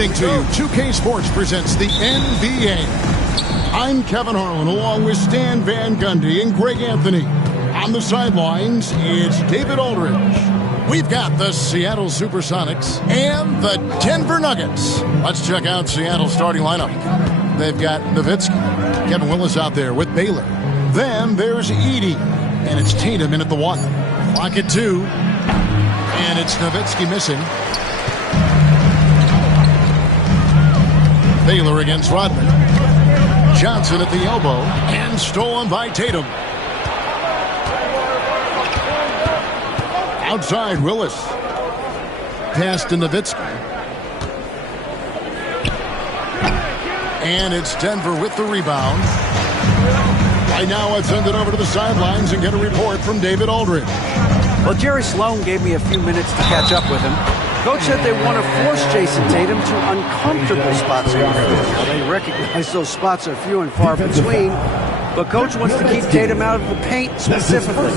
evening to you. 2K Sports presents the NBA. I'm Kevin Harlan along with Stan Van Gundy and Greg Anthony. On the sidelines, it's David Aldridge. We've got the Seattle Supersonics and the Denver Nuggets. Let's check out Seattle's starting lineup. They've got Nowitzki. Kevin Willis out there with Baylor. Then there's Edey. And it's Tatum in at the 1. Lock at 2. And it's Nowitzki missing. Baylor against Rodman. Johnson at the elbow. And stolen by Tatum. Outside Willis. Pass to Nowitzki. And it's Denver with the rebound. Right now, I've sent it over to the sidelines and get a report from David Aldridge. Well, Jerry Sloan gave me a few minutes to catch up with him. Coach said they want to force Jason Tatum to uncomfortable spots on the floor. Now, they recognize those spots are few and far between, but Coach wants to keep Tatum out of the paint specifically.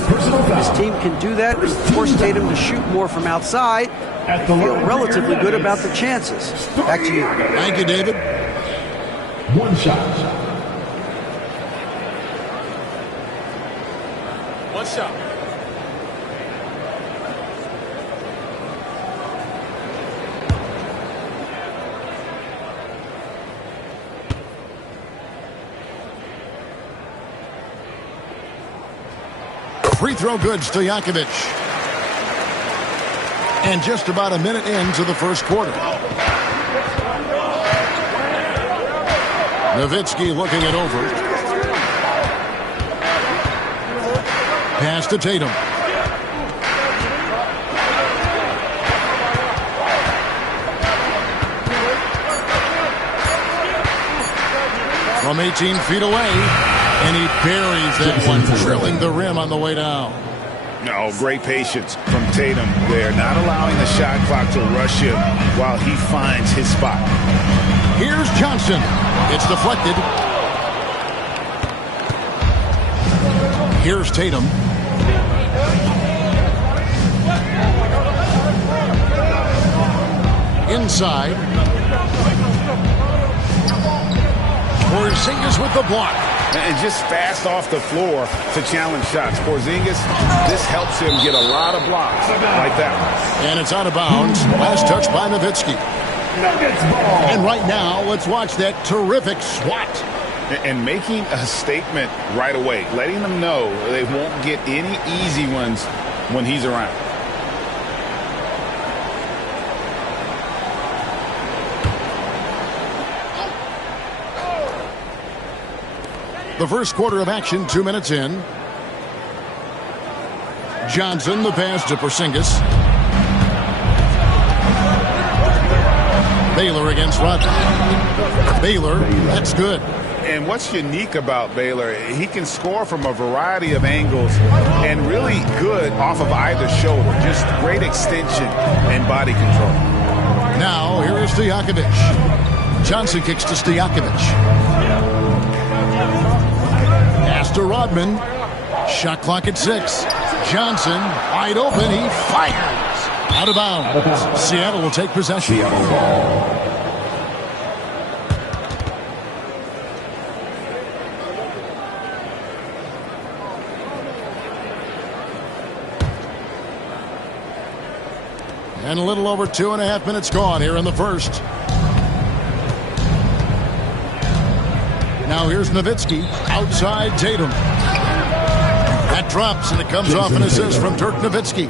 His team can do that, force Tatum to shoot more from outside. They feel relatively good about the chances. Back to you. Thank you, David. One shot. One shot. Free throw good, Stojakovic. And just about a minute into the first quarter. Nowitzki looking it over. Pass to Tatum. From 18 feet away. And he buries that one, drilling the rim on the way down. No, great patience from Tatum there, not allowing the shot clock to rush him while he finds his spot. Here's Johnson. It's deflected. Here's Tatum. Inside. Porzingis with the block. And just fast off the floor to challenge shots. Porzingis, this helps him get a lot of blocks like that one. And it's out of bounds. Last touch by Nowitzki. And right now, let's watch that terrific swat. And making a statement right away, letting them know they won't get any easy ones when he's around. The first quarter of action, 2 minutes in. Johnson, the pass to Porzingis. Baylor against Rodman. Baylor, that's good. And what's unique about Baylor, he can score from a variety of angles and really good off of either shoulder. Just great extension and body control. Now, here is Stojakovic. Johnson kicks to Stojakovic. To Rodman. Shot clock at 6. Johnson wide open. He fires. Out of bounds. Seattle will take possession. And a little over 2.5 minutes gone here in the first. Now here's Nowitzki, outside Tatum. That drops, and it comes off an assist from Dirk Nowitzki.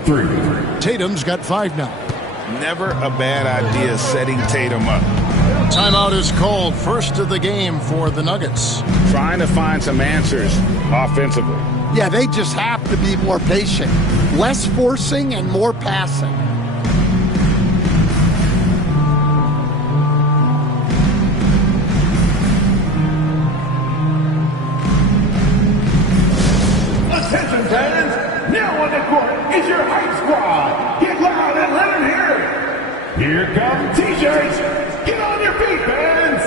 Tatum's got 5 now. Never a bad idea setting Tatum up. Timeout is called. First of the game for the Nuggets. Trying to find some answers offensively. Yeah, they just have to be more patient. Less forcing and more passing. Attention fans, now on the court is your hype squad. Get loud and let them hear it. Here come T-shirts. Get on your feet, fans.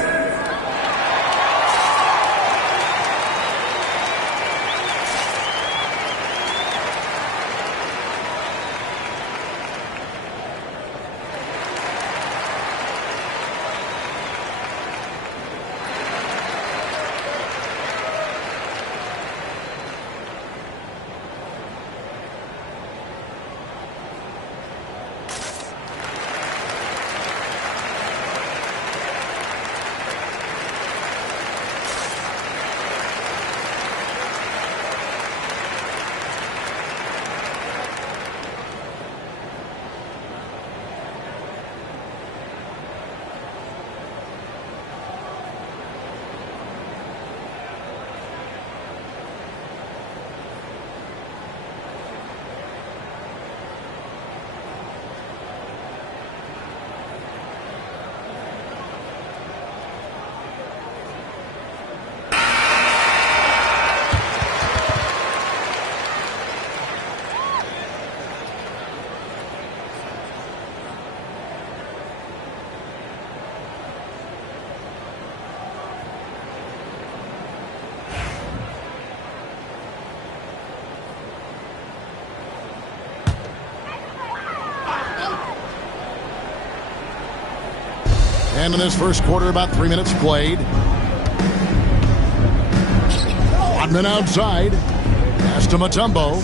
And in this first quarter, about 3 minutes played. Rodman outside. Pass to Mutombo.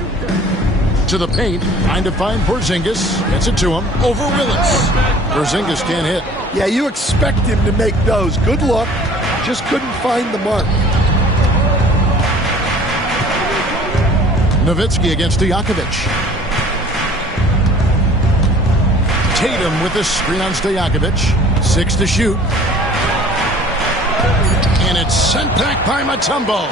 To the paint. Trying to find Porzingis. Gets it to him. Over Willis. Porzingis can't hit. Yeah, you expect him to make those. Good look. Just couldn't find the mark. Nowitzki against Stojakovic. Tatum with the screen on Stojakovic. 6 to shoot. And it's sent back by Mutombo.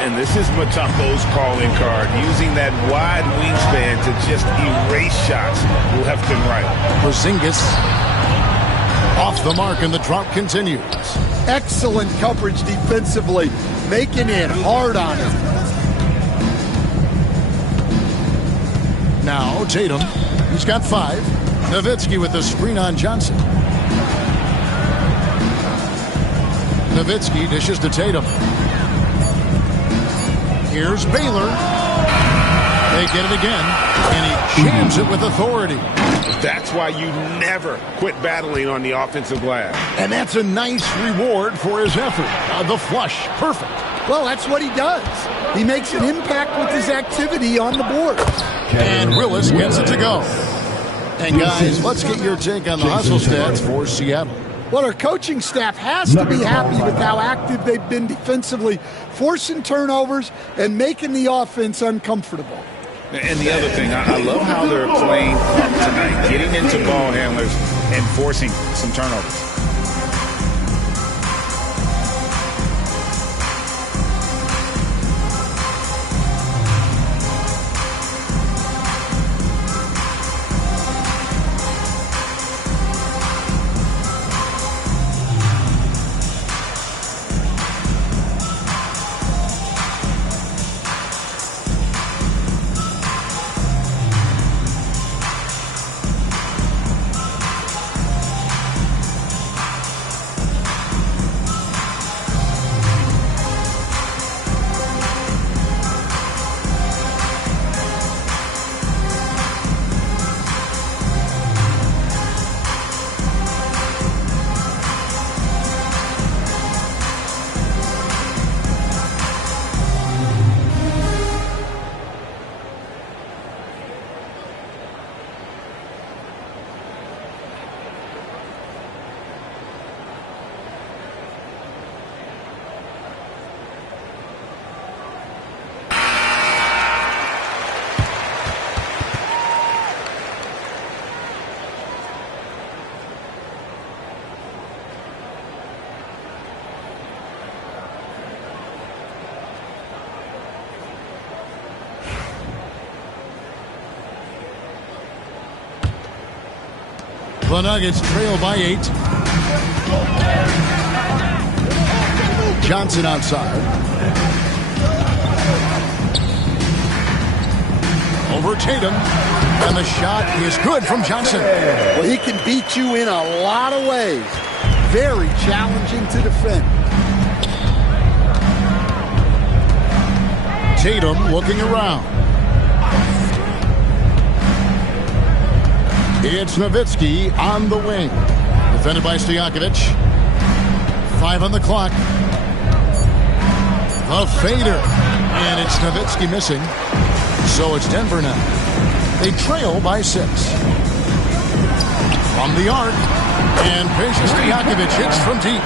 And this is Mutombo's calling card, using that wide wingspan to just erase shots left and right. Porzingis off the mark, and the drought continues. Excellent coverage defensively, making it hard on him. Now Tatum, he's got 5. Nowitzki with the screen on Johnson. Nowitzki dishes to Tatum. Here's Baylor. They get it again, and he jams it with authority. That's why you never quit battling on the offensive glass. And that's a nice reward for his effort. The flush, perfect. Well, that's what he does. He makes an impact with his activity on the board. And Willis gets it to go. And guys, let's get your take on the hustle stats for Seattle. Well, our coaching staff has to be happy with how active they've been defensively, forcing turnovers and making the offense uncomfortable. And the other thing, I love how they're playing tonight, getting into ball handlers and forcing some turnovers. The Nuggets trail by 8. Johnson outside. Over Tatum. And the shot is good from Johnson. Well, he can beat you in a lot of ways. Very challenging to defend. Tatum looking around. It's Nowitzki on the wing. Defended by Stojakovic. 5 on the clock. The fader. And it's Nowitzki missing. So it's Denver now. They trail by 6. From the arc. And patient Stojakovic hits from deep.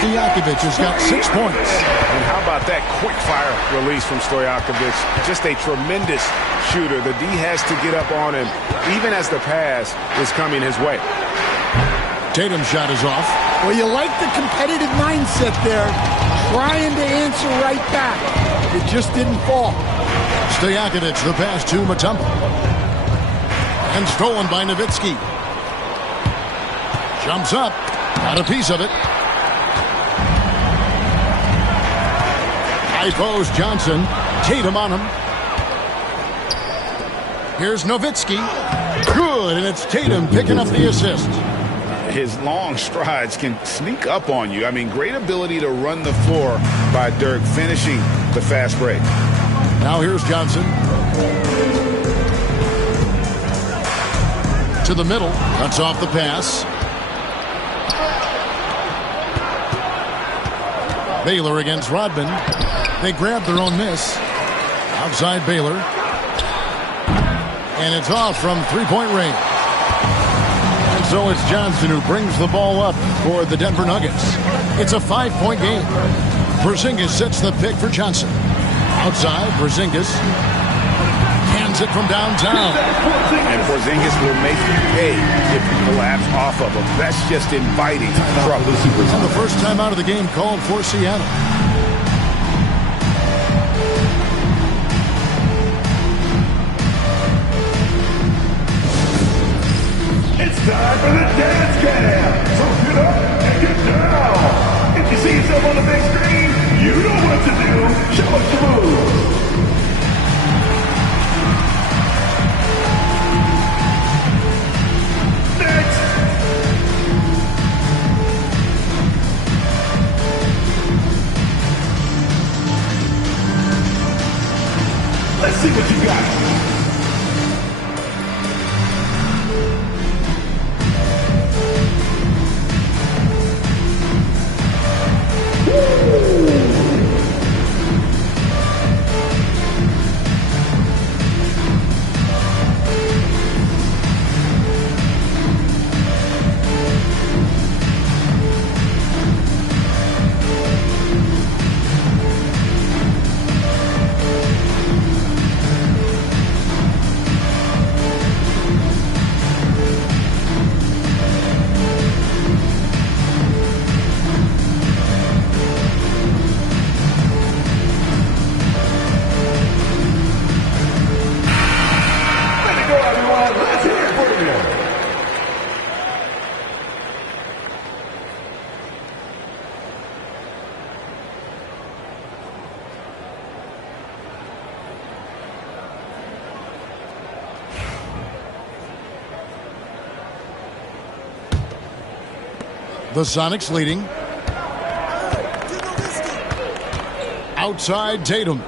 Stojakovic has got 6 points. And how about that quick fire release from Stojakovic? Just a tremendous shooter. The D has to get up on him, even as the pass is coming his way. Tatum's shot is off. Well, you like the competitive mindset there, trying to answer right back. It just didn't fall. Stojakovic, the pass to Mutombo. And stolen by Nowitzki. Jumps up, got a piece of it. High post, Johnson. Tatum on him. Here's Nowitzki. Good, and it's Tatum picking up the assist. His long strides can sneak up on you. I mean, great ability to run the floor by Dirk, finishing the fast break. Now here's Johnson. To the middle. Cuts off the pass. Baylor against Rodman. They grab their own miss. Outside Baylor. And it's off from three-point range. And so it's Johnson who brings the ball up for the Denver Nuggets. It's a 5-point game. Porzingis sets the pick for Johnson. Outside, Porzingis hands it from downtown. And Porzingis will make you pay if you collapse off of him. That's just inviting trouble. And the first time out of the game called for Seattle. It's time for the dance cam. So get up and get down. If you see yourself on the big screen, you know what to do. Show us the moves. Next. Let's see what you got. The Sonics leading. Outside Tatum.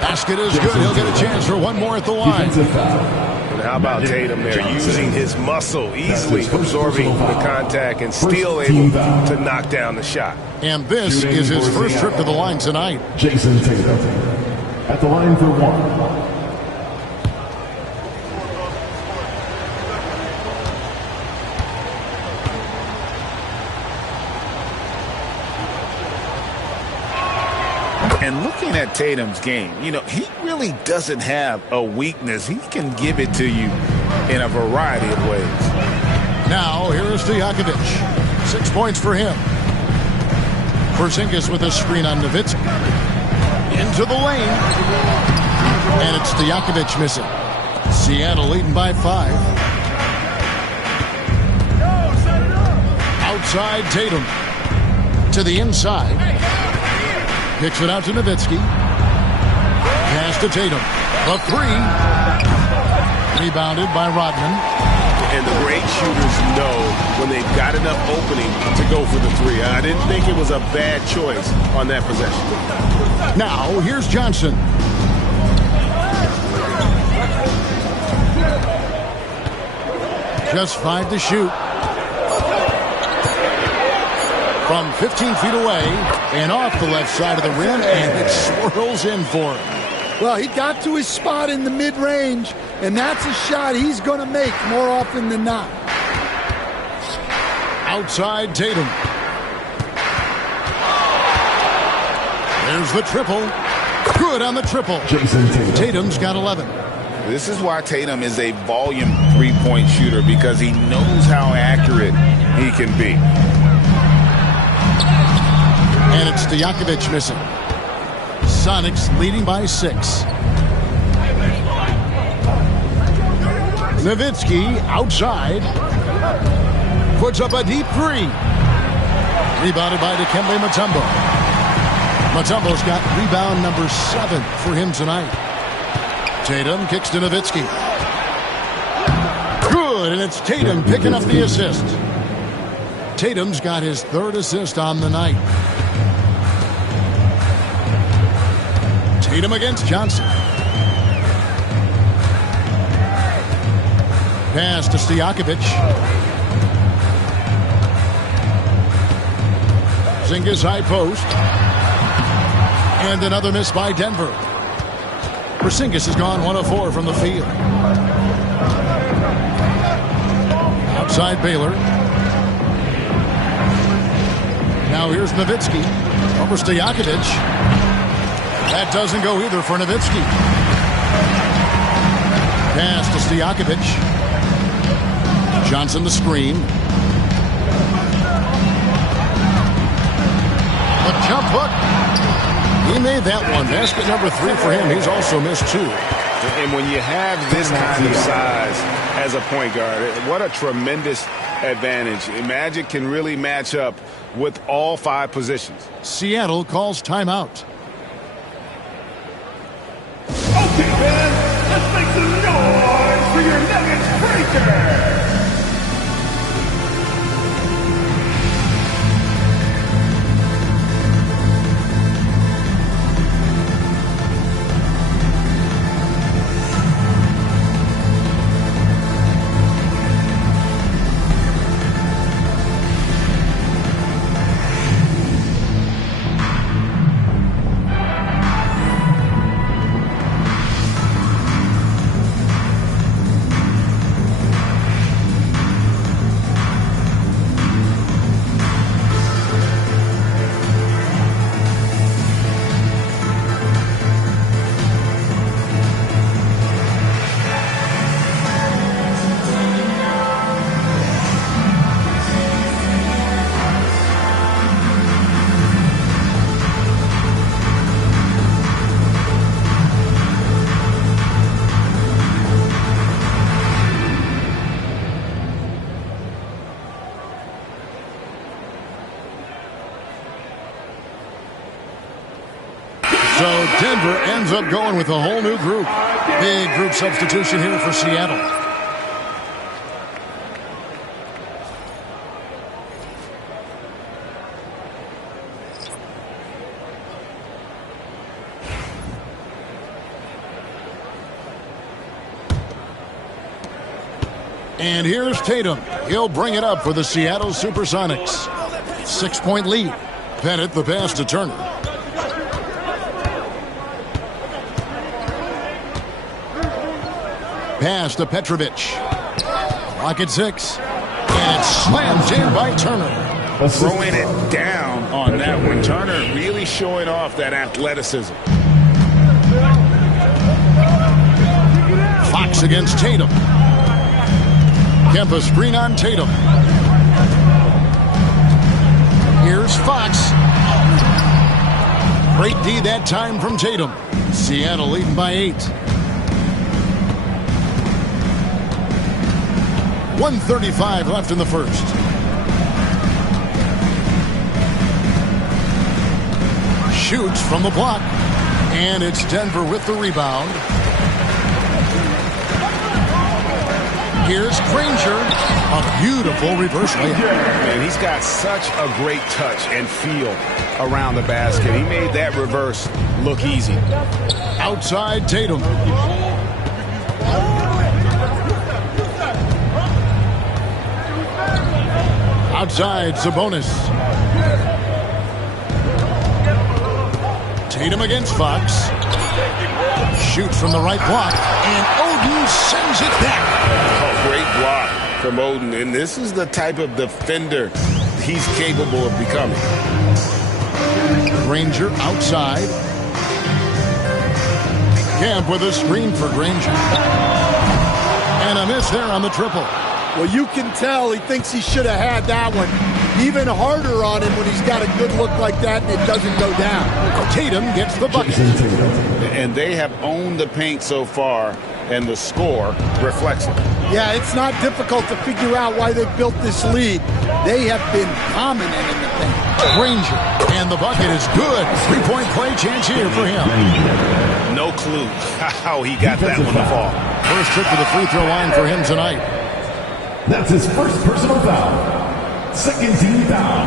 Basket is good. He'll get a chance for one more at the line. And how about Tatum there, using his muscle, easily absorbing the contact and still able to knock down the shot. And this is his first trip to the line tonight. Jason Tatum at the line for one. And looking at Tatum's game, you know, he really doesn't have a weakness. He can give it to you in a variety of ways. Now, here is Stojakovic. 6 points for him. Porzingis with a screen on Nowitzki. Into the lane. And it's Stojakovic missing. Seattle leading by 5. Outside Tatum. To the inside. Kicks it out to Nowitzki. Pass to Tatum. The three. Rebounded by Rodman. And the great shooters know when they've got enough opening to go for the three. I didn't think it was a bad choice on that possession. Now, here's Johnson. Just 5 to shoot. From 15 feet away and off the left side of the rim, and it swirls in for him. Well, he got to his spot in the mid-range, and that's a shot he's going to make more often than not. Outside Tatum. There's the triple. Good on the triple. Jason Tatum. Tatum's got 11. This is why Tatum is a volume three-point shooter, because he knows how accurate he can be. And it's Stojakovic missing. Sonics leading by 6. Nowitzki outside. Puts up a deep three. Rebounded by Dikembe Mutombo. Mutombo's got rebound number 7 for him tonight. Tatum kicks to Nowitzki. Good, and it's Tatum picking up the assist. Tatum's got his 3rd assist on the night. Tatum against Johnson. Pass to Stojakovic. Porzingis high post. And another miss by Denver. Porzingis has gone 1 of 4 from the field. Outside Baylor. Now here's Nowitzki. Over Stojakovic. That doesn't go either for Nowitzki. Pass to Stojakovic. Johnson the screen. The jump hook. He made that one. Basket number 3 for him. He's also missed 2. And when you have this kind of size as a point guard, what a tremendous advantage. Magic can really match up with all 5 positions. Seattle calls timeout. Okay, man, let's make some noise for your Nuggets breaker. So Denver ends up going with a whole new group. Big group substitution here for Seattle. And here's Tatum. He'll bring it up for the Seattle Supersonics. 6-point lead. Bennett the pass to Turner. Pass to Petrovic. Clock at 6. And it's slammed in by Turner. Throwing it down on that one. Turner really showing off that athleticism. Fox against Tatum. Kempa screen on Tatum. Here's Fox. Great D that time from Tatum. Seattle leading by 8. 1:35 left in the first. Shoots from the block. And it's Denver with the rebound. Here's Granger. A beautiful reverse layup. Man, he's got such a great touch and feel around the basket. He made that reverse look easy. Outside Tatum. Outside Sabonis. Tatum against Fox. Shoots from the right block. And Oden sends it back. Oh, great block from Oden. And this is the type of defender he's capable of becoming. Granger outside. Camp with a screen for Granger. And a miss there on the triple. Well, you can tell he thinks he should have had that one. Even harder on him when he's got a good look like that and it doesn't go down. Tatum gets the bucket. And they have owned the paint so far, and the score reflects it. Yeah, it's not difficult to figure out why they've built this lead. They have been dominant in the paint. Granger, and the bucket is good. 3-point play chance here for him. No clue how he got that one to fall. First trip to the free throw line for him tonight. That's his first personal foul. Second team foul.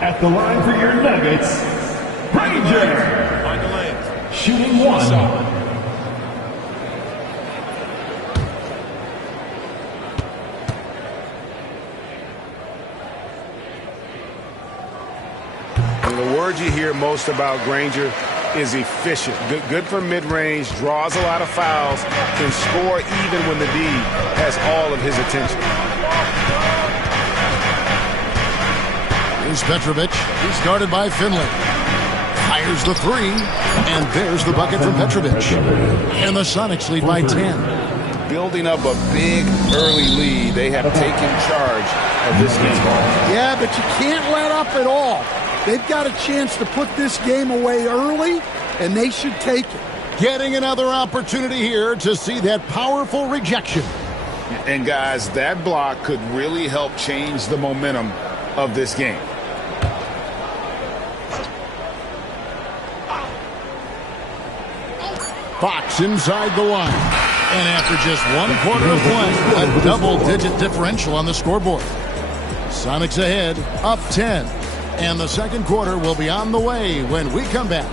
At the line for your Nuggets, Granger. Shooting 1. The word you hear most about Granger is efficient. Good from mid-range, draws a lot of fouls, can score even when the D has all of his attention. Here's Petrovic. He's guarded by Finley. Fires the three, and there's the bucket from Petrovic. And the Sonics lead by 10. Building up a big early lead, they have taken charge of this game. Yeah, but you can't let up at all. They've got a chance to put this game away early, and they should take it. Getting another opportunity here to see that powerful rejection. And guys, that block could really help change the momentum of this game. Fox inside the line. And after just 1 quarter of play, a double-digit differential on the scoreboard. Sonics ahead, up 10. And the second quarter will be on the way when we come back.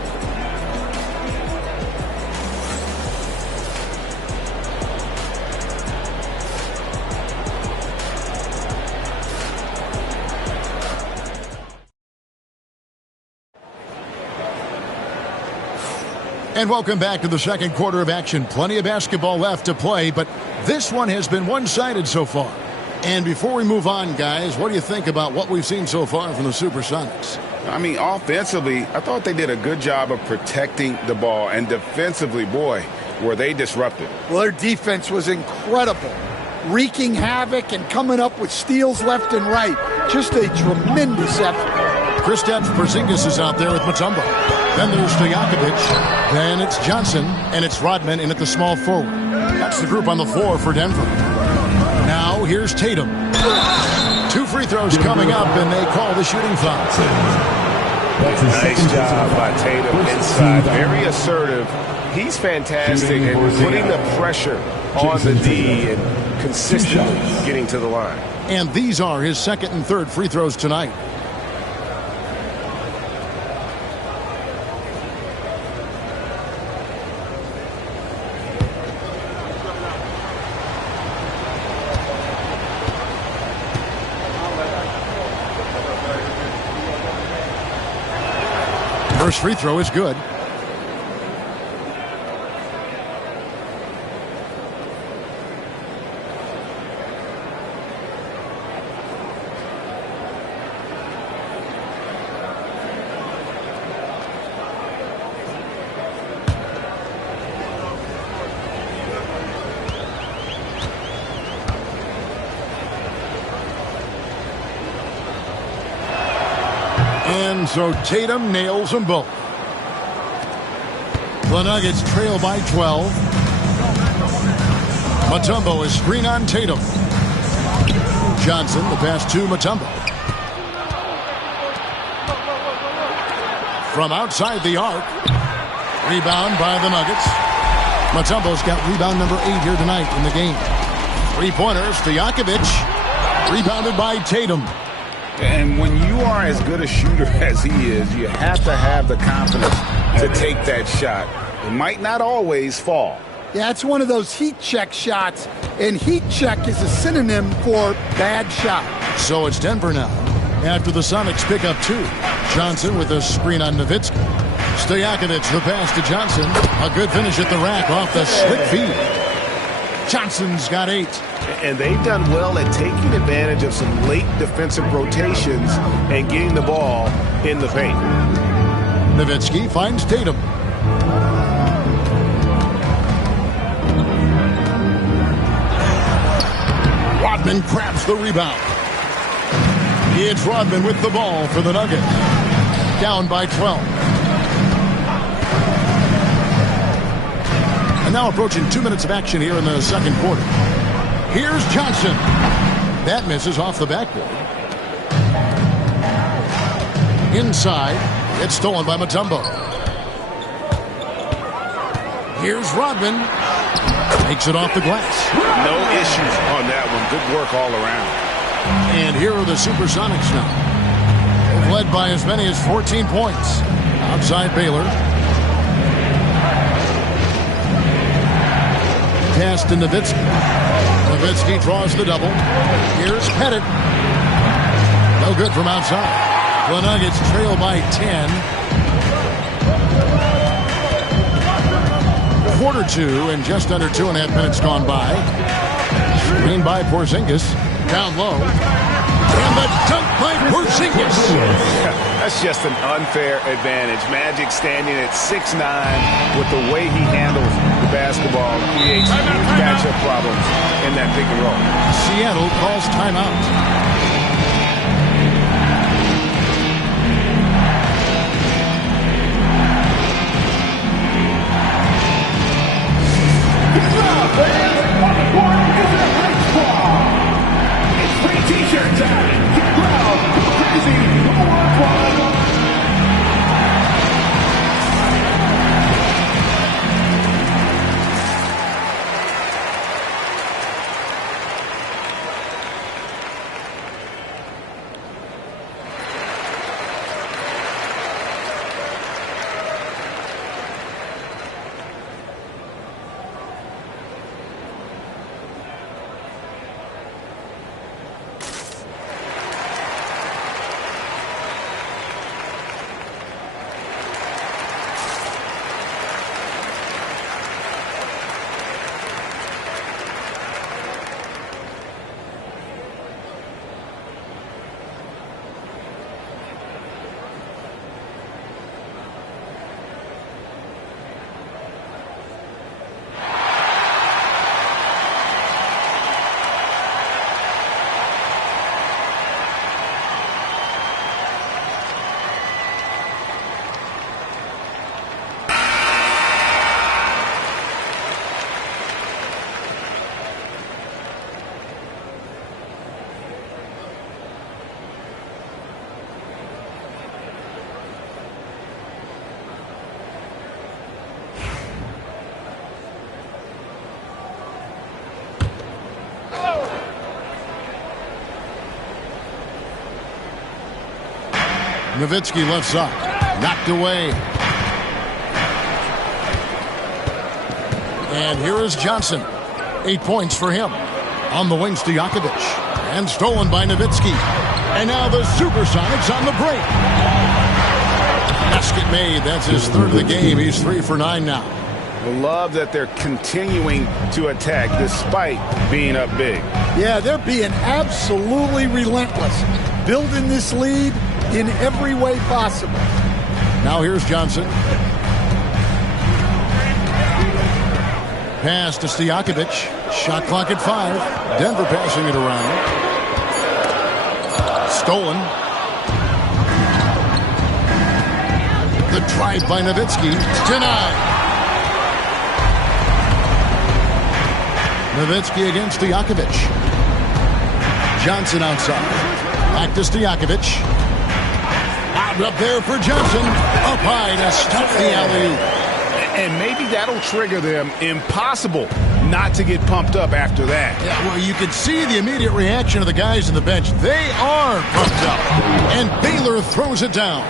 And welcome back to the second quarter of action. Plenty of basketball left to play, but this one has been one-sided so far. And before we move on, guys, what do you think about what we've seen so far from the Supersonics? I mean, offensively, I thought they did a good job of protecting the ball. And defensively, boy, were they disruptive. Well, their defense was incredible. Wreaking havoc and coming up with steals left and right. Just a tremendous effort. Kristaps Porzingis is out there with Mutombo. Then there's Stojakovic. Then it's Johnson. And it's Rodman in at the small forward. That's the group on the floor for Denver. Now here's Tatum. 2 free throws coming up, and they call the shooting foul. Nice job by Tatum inside. Very assertive. He's fantastic at putting the pressure on the D and consistently getting to the line. And these are his second and third free throws tonight. First free throw is good. And so Tatum nails them both. The Nuggets trail by 12. Mutombo is screen on Tatum. Johnson, the pass to Mutombo. From outside the arc. Rebound by the Nuggets. Mutombo's got rebound number 8 here tonight in the game. 3-pointers, Stojakovic. Rebounded by Tatum. And when you are as good a shooter as he is, you have to have the confidence to take that shot. It might not always fall. Yeah, it's one of those heat check shots, and heat check is a synonym for bad shot. So it's Denver now. After the Sonics pick up 2. Johnson with a screen on Nowitzki. Stojakovic, the pass to Johnson. A good finish at the rack off the slick feed. Johnson's got 8. And they've done well at taking advantage of some late defensive rotations and getting the ball in the paint. Nowitzki finds Tatum. Rodman grabs the rebound. It's Rodman with the ball for the Nuggets. Down by 12. And now approaching 2 minutes of action here in the second quarter. Here's Johnson. That misses off the backboard. Inside. It's stolen by Mutombo. Here's Rodman. Takes it off the glass. No issues on that one. Good work all around. And here are the Supersonics now. They've led by as many as 14 points. Outside Baylor. Pass to Nowitzki. Nowitzki draws the double. Here's Pettit. No good from outside. The Nuggets trail by 10. Quarter two and just under 2.5 minutes gone by. Screen by Porzingis. Down low. And the dunk by Porzingis. That's just an unfair advantage. Magic standing at 6'9", with the way he handles the basketball creates matchup problems in that pick and roll. Seattle calls timeout. T-shirt time. Get loud, go crazy, go on. Nowitzki left side. Knocked away. And here is Johnson. 8 points for him. On the wing, Stojakovic. And stolen by Nowitzki. And now the Supersonics on the break. Basket made. That's his third of the game. He's 3 for 9 now. I love that they're continuing to attack despite being up big. Yeah, they're being absolutely relentless. Building this lead in every way possible. Now here's Johnson. Pass to Stojakovic. Shot clock at 5. Denver passing it around. Stolen. The drive by Nowitzki. Denied. Nowitzki against Stojakovic. Johnson outside. Back to Stojakovic. Out up there for Johnson. Up high to stop the alley-oop. And maybe that'll trigger them. Impossible not to get pumped up after that. Yeah, well, you can see the immediate reaction of the guys on the bench. They are pumped up. And Baylor throws it down.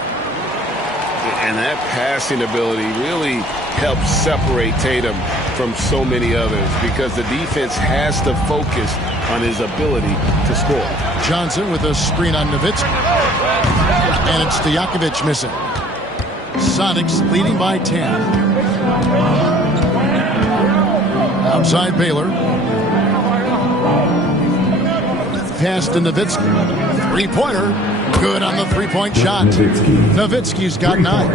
And that passing ability really helps separate Tatum from so many others because the defense has to focus on his ability to score. Johnson with a screen on Nowitzki. And it's Stojakovic missing. Sonics leading by 10. Outside Baylor. Pass to Nowitzki. Three-pointer. Good on the three-point shot. Nowitzki's got 9.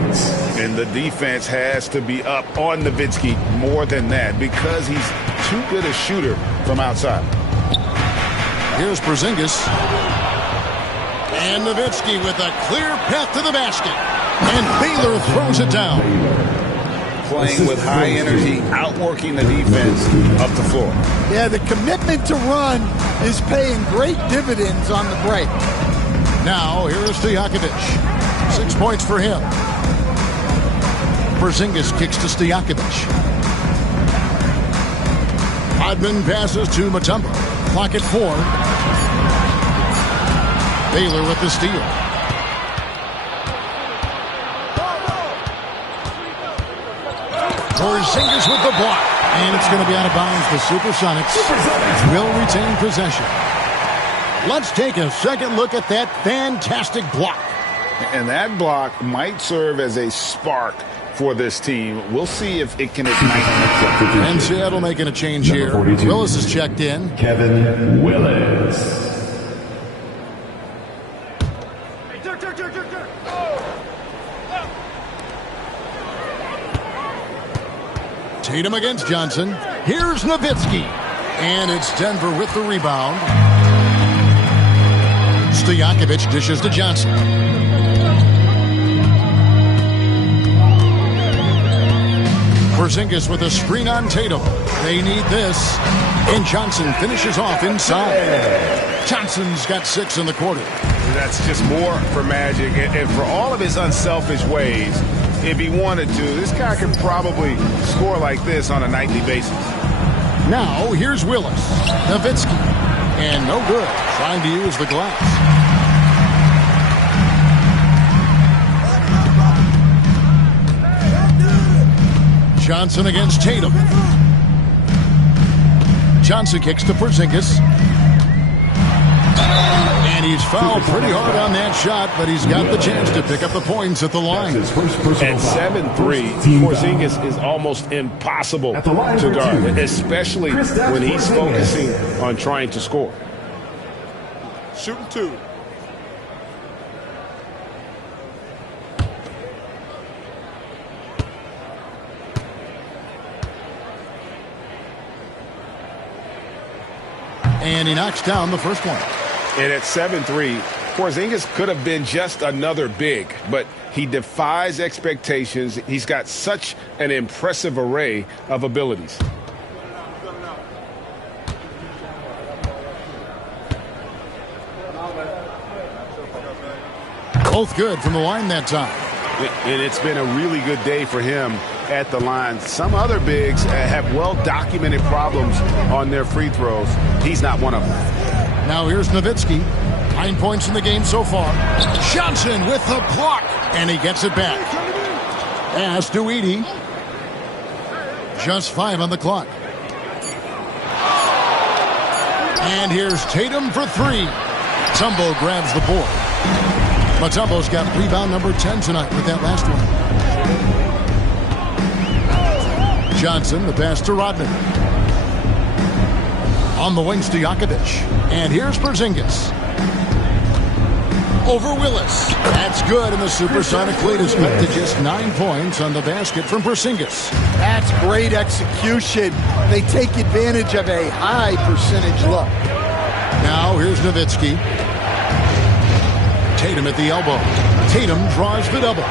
And the defense has to be up on Nowitzki more than that because he's too good a shooter from outside. Here's Porzingis. And Nowitzki with a clear path to the basket. And Baylor throws it down. Playing with high energy, outworking the defense up the floor. Yeah, the commitment to run is paying great dividends on the break. Now, here is Stojakovic. 6 points for him. Porzingis kicks to Stojakovic. Hodman passes to Mutombo. Clock at 4. Baylor with the steal. Porzingis with the block. And it's going to be out of bounds. The Supersonics will retain possession. Let's take a second look at that fantastic block. And that block might serve as a spark for this team. We'll see if it can ignite. And Seattle making a change here. 42. Willis is checked in. Kevin Willis. Tatum against Johnson. Here's Nowitzki. And it's Denver with the rebound. Stojakovic dishes to Johnson. Porzingis with a screen on Tatum. They need this. And Johnson finishes off inside. Johnson's got 6 in the quarter. That's just more for Magic. And for all of his unselfish ways, if he wanted to, this guy could probably score like this on a nightly basis. Now, here's Willis. Nowitzki. And no good. Trying to use the glass. Johnson against Tatum. Johnson kicks to Porzingis. And he's fouled pretty hard on that shot, but he's got the chance to pick up the points at the line. At 7-3, Porzingis is almost impossible to guard, especially when he's focusing on trying to score. Shooting 2. And he knocks down the first one. And at 7-3, Porzingis could have been just another big, but he defies expectations. He's got such an impressive array of abilities. Both good from the line that time. And it's been a really good day for him at the line. Some other bigs have well-documented problems on their free throws. He's not one of them. Now here's Nowitzki. 9 points in the game so far. Johnson with the block. And he gets it back. Pass to Edey. Just 5 on the clock. And here's Tatum for 3. Mutombo grabs the board. Mutombo's got rebound number 10 tonight with that last one. Johnson, the pass to Rodman. On the wings to Stojakovic. And here's Porzingis. Over Willis. That's good, and the supersonic lead is cut to just 9 points on the basket from Porzingis. That's great execution. They take advantage of a high percentage look. Now here's Nowitzki. Tatum at the elbow. Tatum draws the double.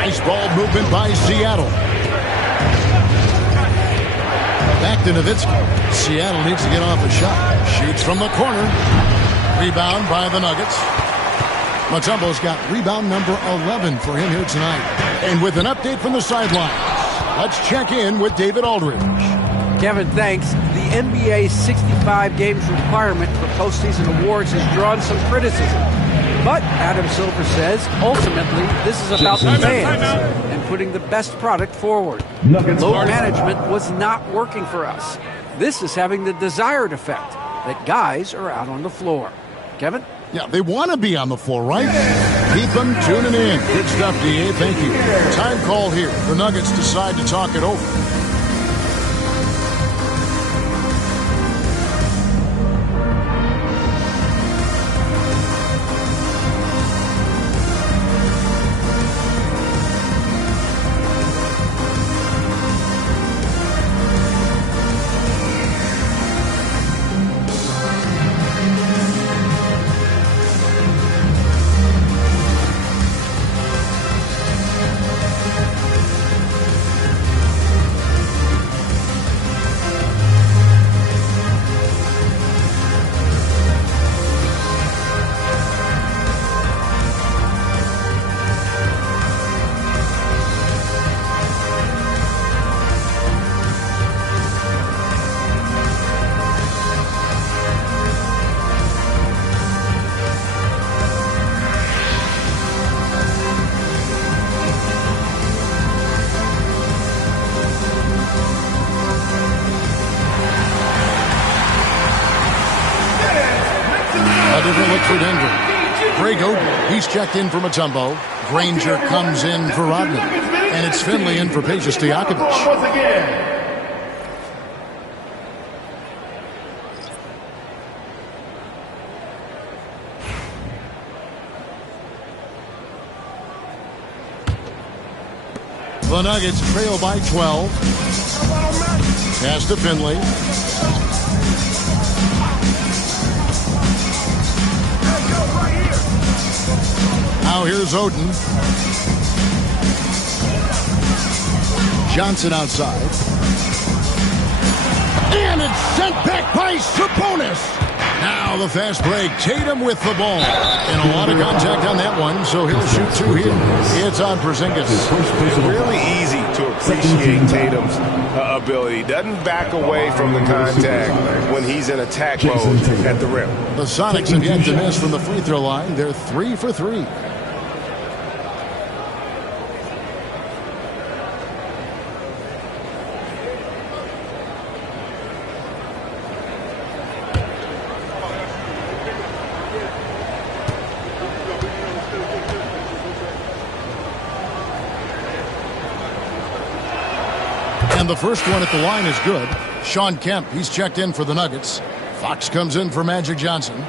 Nice ball movement by Seattle. Back to Nowitzki. Seattle needs to get off a shot. Shoots from the corner. Rebound by the Nuggets. Mutombo's got rebound number 11 for him here tonight. And with an update from the sidelines, let's check in with David Aldridge. Kevin, thanks. The NBA 65 games requirement for postseason awards has drawn some criticism. But Adam Silver says, ultimately, this is about the fans and putting the best product forward. Load management was not working for us. This is having the desired effect, that guys are out on the floor. Kevin? Yeah, they want to be on the floor, right? Keep them tuning in. Good stuff, DA. Thank you. Time call here. The Nuggets decide to talk it over. A different look for Denver. Greg Oden, he's checked in for Mutombo. Granger comes in for Rodman. And it's Finley in for Peja Stojakovic. Once again. The Nuggets trail by 12. Pass to Finley. Now here's Oden. Johnson outside. And it's sent back by Sabonis. Now the fast break. Tatum with the ball. And a lot of contact on that one, so he'll shoot two here. It's on Porzingis. It's really easy to appreciate Tatum's ability. Doesn't back away from the contact when he's in attack mode at the rim. The Sonics have yet to miss from the free throw line. They're 3 for 3. And the first one at the line is good. Sean Kemp, he's checked in for the Nuggets. Fox comes in for Magic Johnson.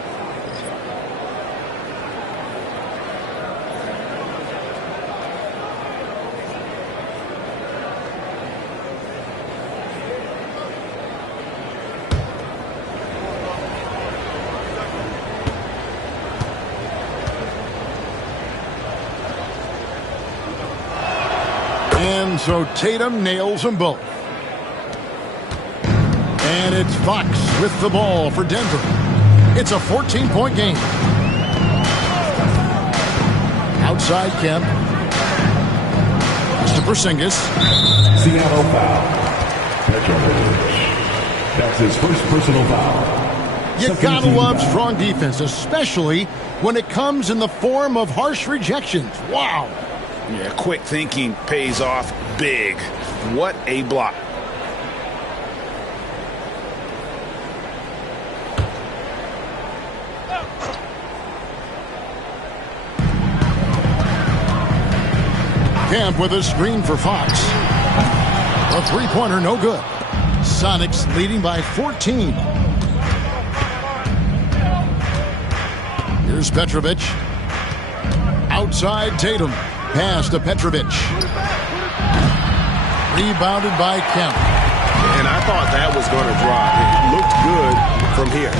And so Tatum nails them both. And it's Fox with the ball for Denver. It's a 14-point game. Outside Kemp. It's to Porzingis. Seattle foul. That's his first personal foul. You gotta love strong defense, especially when it comes in the form of harsh rejections. Wow. Yeah, quick thinking pays off big. What a block. Camp with a screen for Fox. A three-pointer, no good. Sonics leading by 14. Here's Petrovic. Outside Tatum. Pass to Petrovic. Rebounded by Kemp. And I thought that was going to drop. It looked good from here.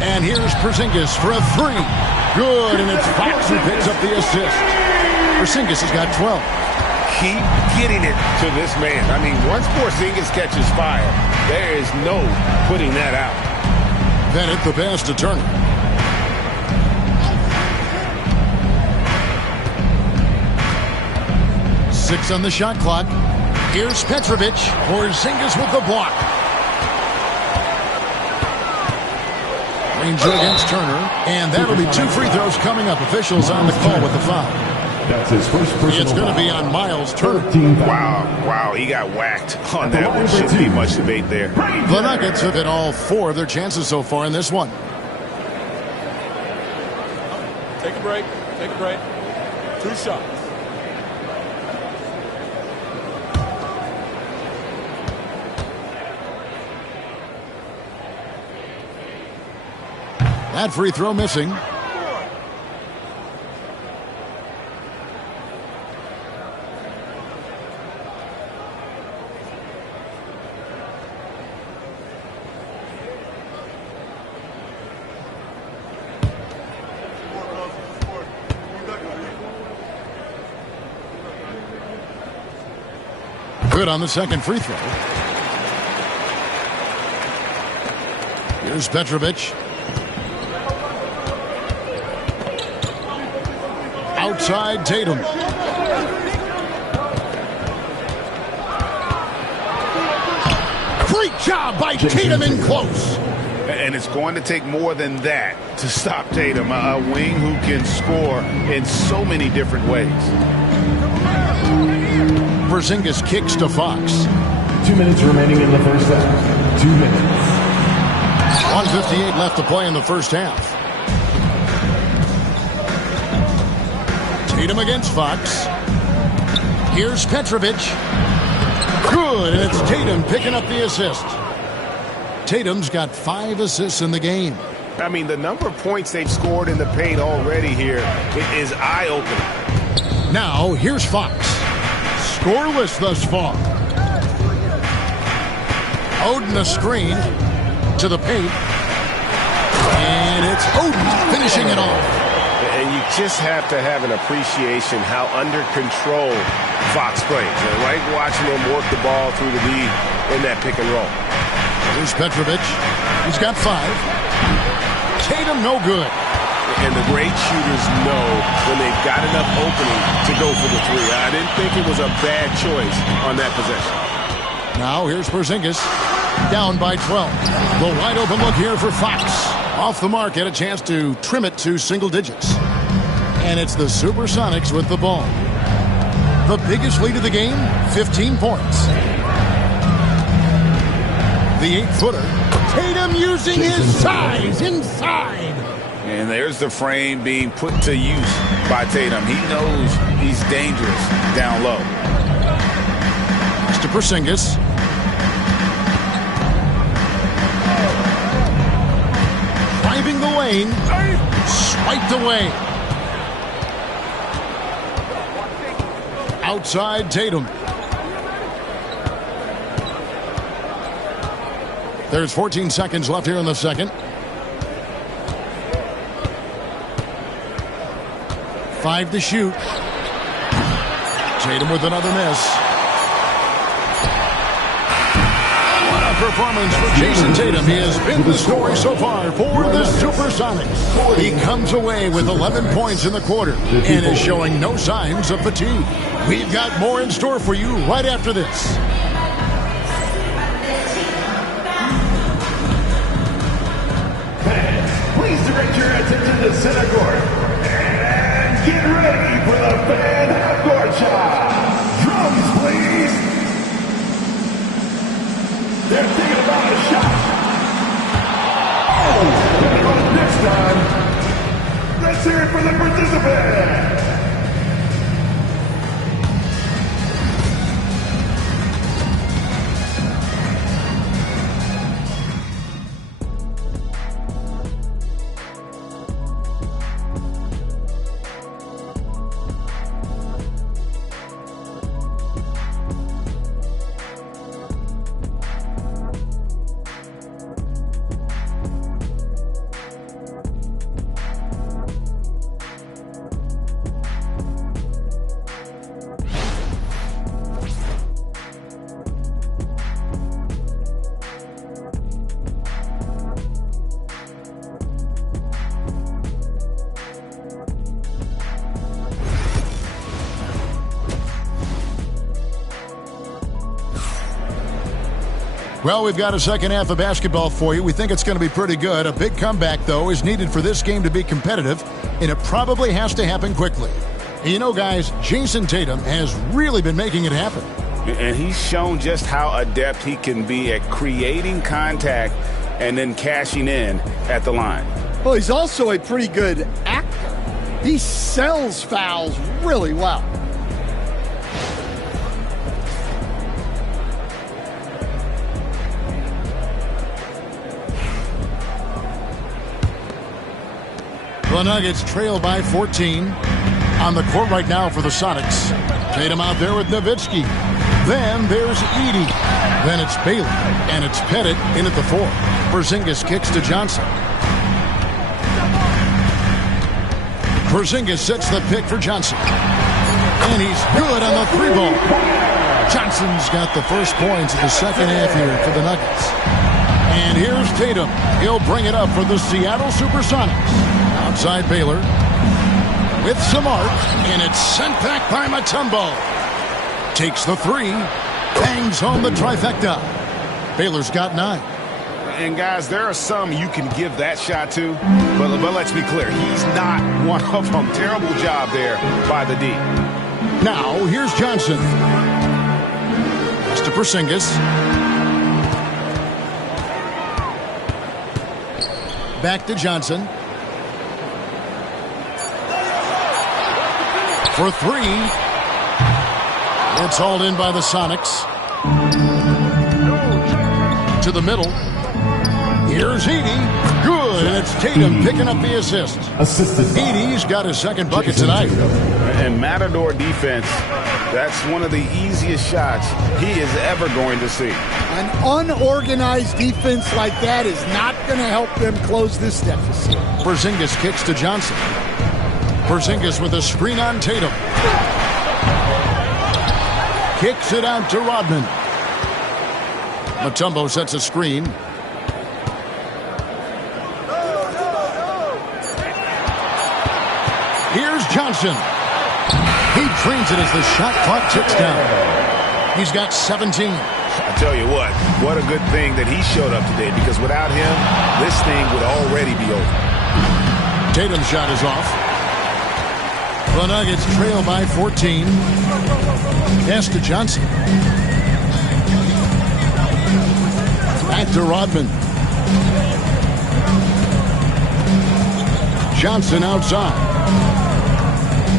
And here's Porzingis for a three. Good, and it's Fox who picks up the assist. Porzingis has got 12. Keep getting it to this man. I mean, once Porzingis catches fire, there is no putting that out. Bennett the pass to Turner. Six on the shot clock. Here's Petrovic. Porzingis with the block. Ranger against Turner. And that'll be two free throws coming up. Officials on the call with the foul. That's his first personal It's going to be on Miles Turner. Wow, he got whacked on that one. Shouldn't be much debate there. The Nuggets have hit all four of their chances so far in this one. Take a break. Take a break. 2 shots. That free throw missing. Good on the second free throw. Here's Petrovic. Outside Tatum. Great job by Tatum in close. And it's going to take more than that to stop Tatum, a wing who can score in so many different ways. Porzingis kicks to Fox. 2 minutes remaining in the first half. 2 minutes. 1:58 left to play in the first half. Tatum against Fox. Here's Petrovic. Good, and it's Tatum picking up the assist. Tatum's got 5 assists in the game. I mean, the number of points they've scored in the paint already here is eye-opening. Now, here's Fox. Scoreless thus far. Oden a screen to the paint. And it's Oden finishing it off. And you just have to have an appreciation how under control Fox plays. I like watching him work the ball through the lead in that pick and roll. Here's Petrovic. He's got 5. Tatum no good. And the great shooters know when they've got enough opening to go for the 3. I didn't think it was a bad choice on that possession. Now here's Porzingis. Down by 12. The wide open look here for Fox. Off the mark, had a chance to trim it to single digits. And it's the Supersonics with the ball. The biggest lead of the game, 15 points. The 8-footer. Tatum using his size inside. And there's the frame being put to use by Tatum. He knows he's dangerous down low. To Porzingis. Driving the lane. Swiped away. Outside Tatum. There's 14 seconds left here in the second. 5 to shoot. Tatum with another miss. What a performance for Jason Tatum. He has been the story so far for the Supersonics. He comes away with 11 points in the quarter and is showing no signs of fatigue. We've got more in store for you right after this. Please direct your attention to center court. And get ready for the fan half-court shot. Drums, please. They're thinking about a shot. Oh, better run next time. Let's hear it for the participant. Well, we've got a second half of basketball for you. We think it's going to be pretty good. A big comeback, though, is needed for this game to be competitive, and it probably has to happen quickly. And you know, guys, Jason Tatum has really been making it happen. And he's shown just how adept he can be at creating contact and then cashing in at the line. Well, he's also a pretty good actor. He sells fouls really well. The Nuggets trail by 14. On the court right now for the Sonics. Tatum out there with Nowitzki. Then there's Edey. Then it's Bailey. And it's Pettit in at the 4. Porzingis kicks to Johnson. Porzingis sets the pick for Johnson. And he's good on the 3-ball. Johnson's got the first points of the second half here for the Nuggets. And here's Tatum. He'll bring it up for the Seattle Supersonics. Outside Baylor. With some arc. And it's sent back by Mutombo. Takes the 3. Bangs home the trifecta. Baylor's got 9. And guys, there are some you can give that shot to, but let's be clear, he's not one of them. Terrible job there by the D. Now, here's Johnson. Pass to Porzingis. Back to Johnson. for three. It's hauled in by the Sonics. To the middle. Here's Edey. Good, and it's Tatum picking up the assist. Edey's got his second bucket tonight. And Matador defense, that's one of the easiest shots he is ever going to see. An unorganized defense like that is not going to help them close this deficit. Porzingis kicks to Johnson. Porzingis with a screen on Tatum. Kicks it out to Rodman. Mutombo sets a screen. Here's Johnson. He drains it as the shot clock ticks down. He's got 17. I tell you what a good thing that he showed up today, because without him, this thing would already be over. Tatum's shot is off. The Nuggets trail by 14. Pass to Johnson. Back to Rodman. Johnson outside.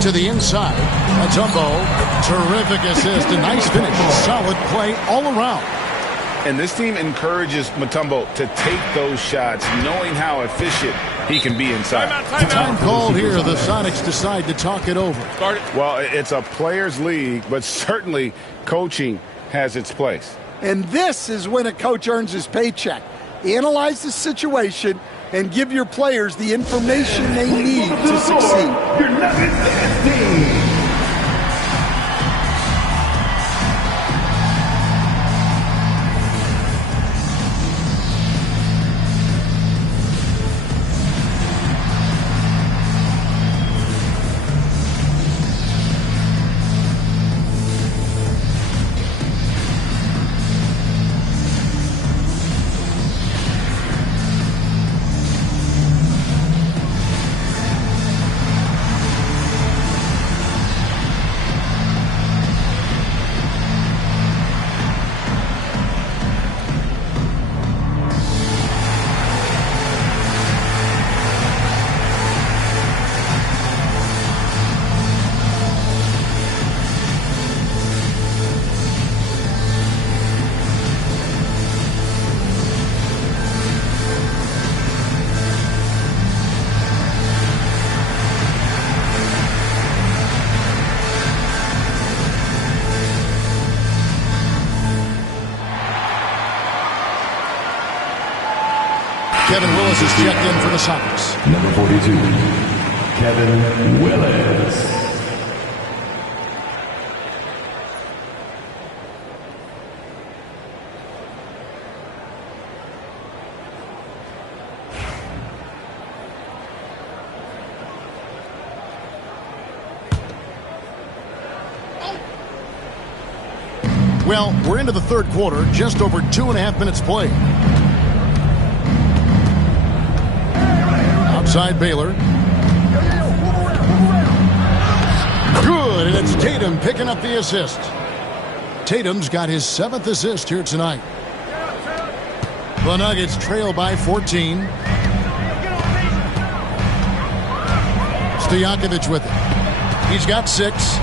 To the inside. Mutombo. Terrific assist. A nice finish. Solid play all around. And this team encourages Mutombo to take those shots, knowing how efficient he can be inside. Time called here. The Sonics decide to talk it over. Well, it's a players' league, but certainly coaching has its place. And this is when a coach earns his paycheck. Analyze the situation and give your players the information they need to succeed. Your Nuggets dance team. Kevin Willis is checked in for the Sonics. Number 42, Kevin Willis. Well, we're into the third quarter, just over 2.5 minutes played. Outside Baylor. Good, and it's Tatum picking up the assist. Tatum's got his 7th assist here tonight. The Nuggets trail by 14. Stojakovic with it. He's got 6.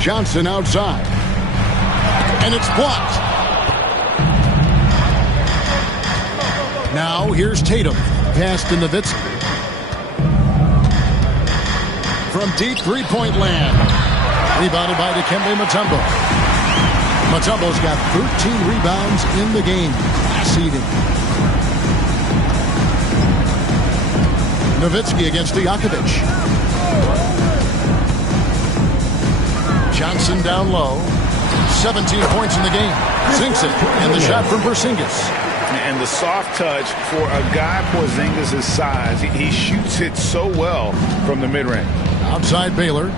Johnson outside. And it's blocked. Now here's Tatum. Pass to Nowitzki. From deep three-point land. Rebounded by Dikembe Mutombo. Mutombo's got 13 rebounds in the game. Pass eating. Nowitzki against Stojakovic. Johnson down low. 17 points in the game. Sinks it. And the shot from Porzingis. And the soft touch for a guy Porzingis' size. He shoots it so well from the mid-range. Outside Baylor.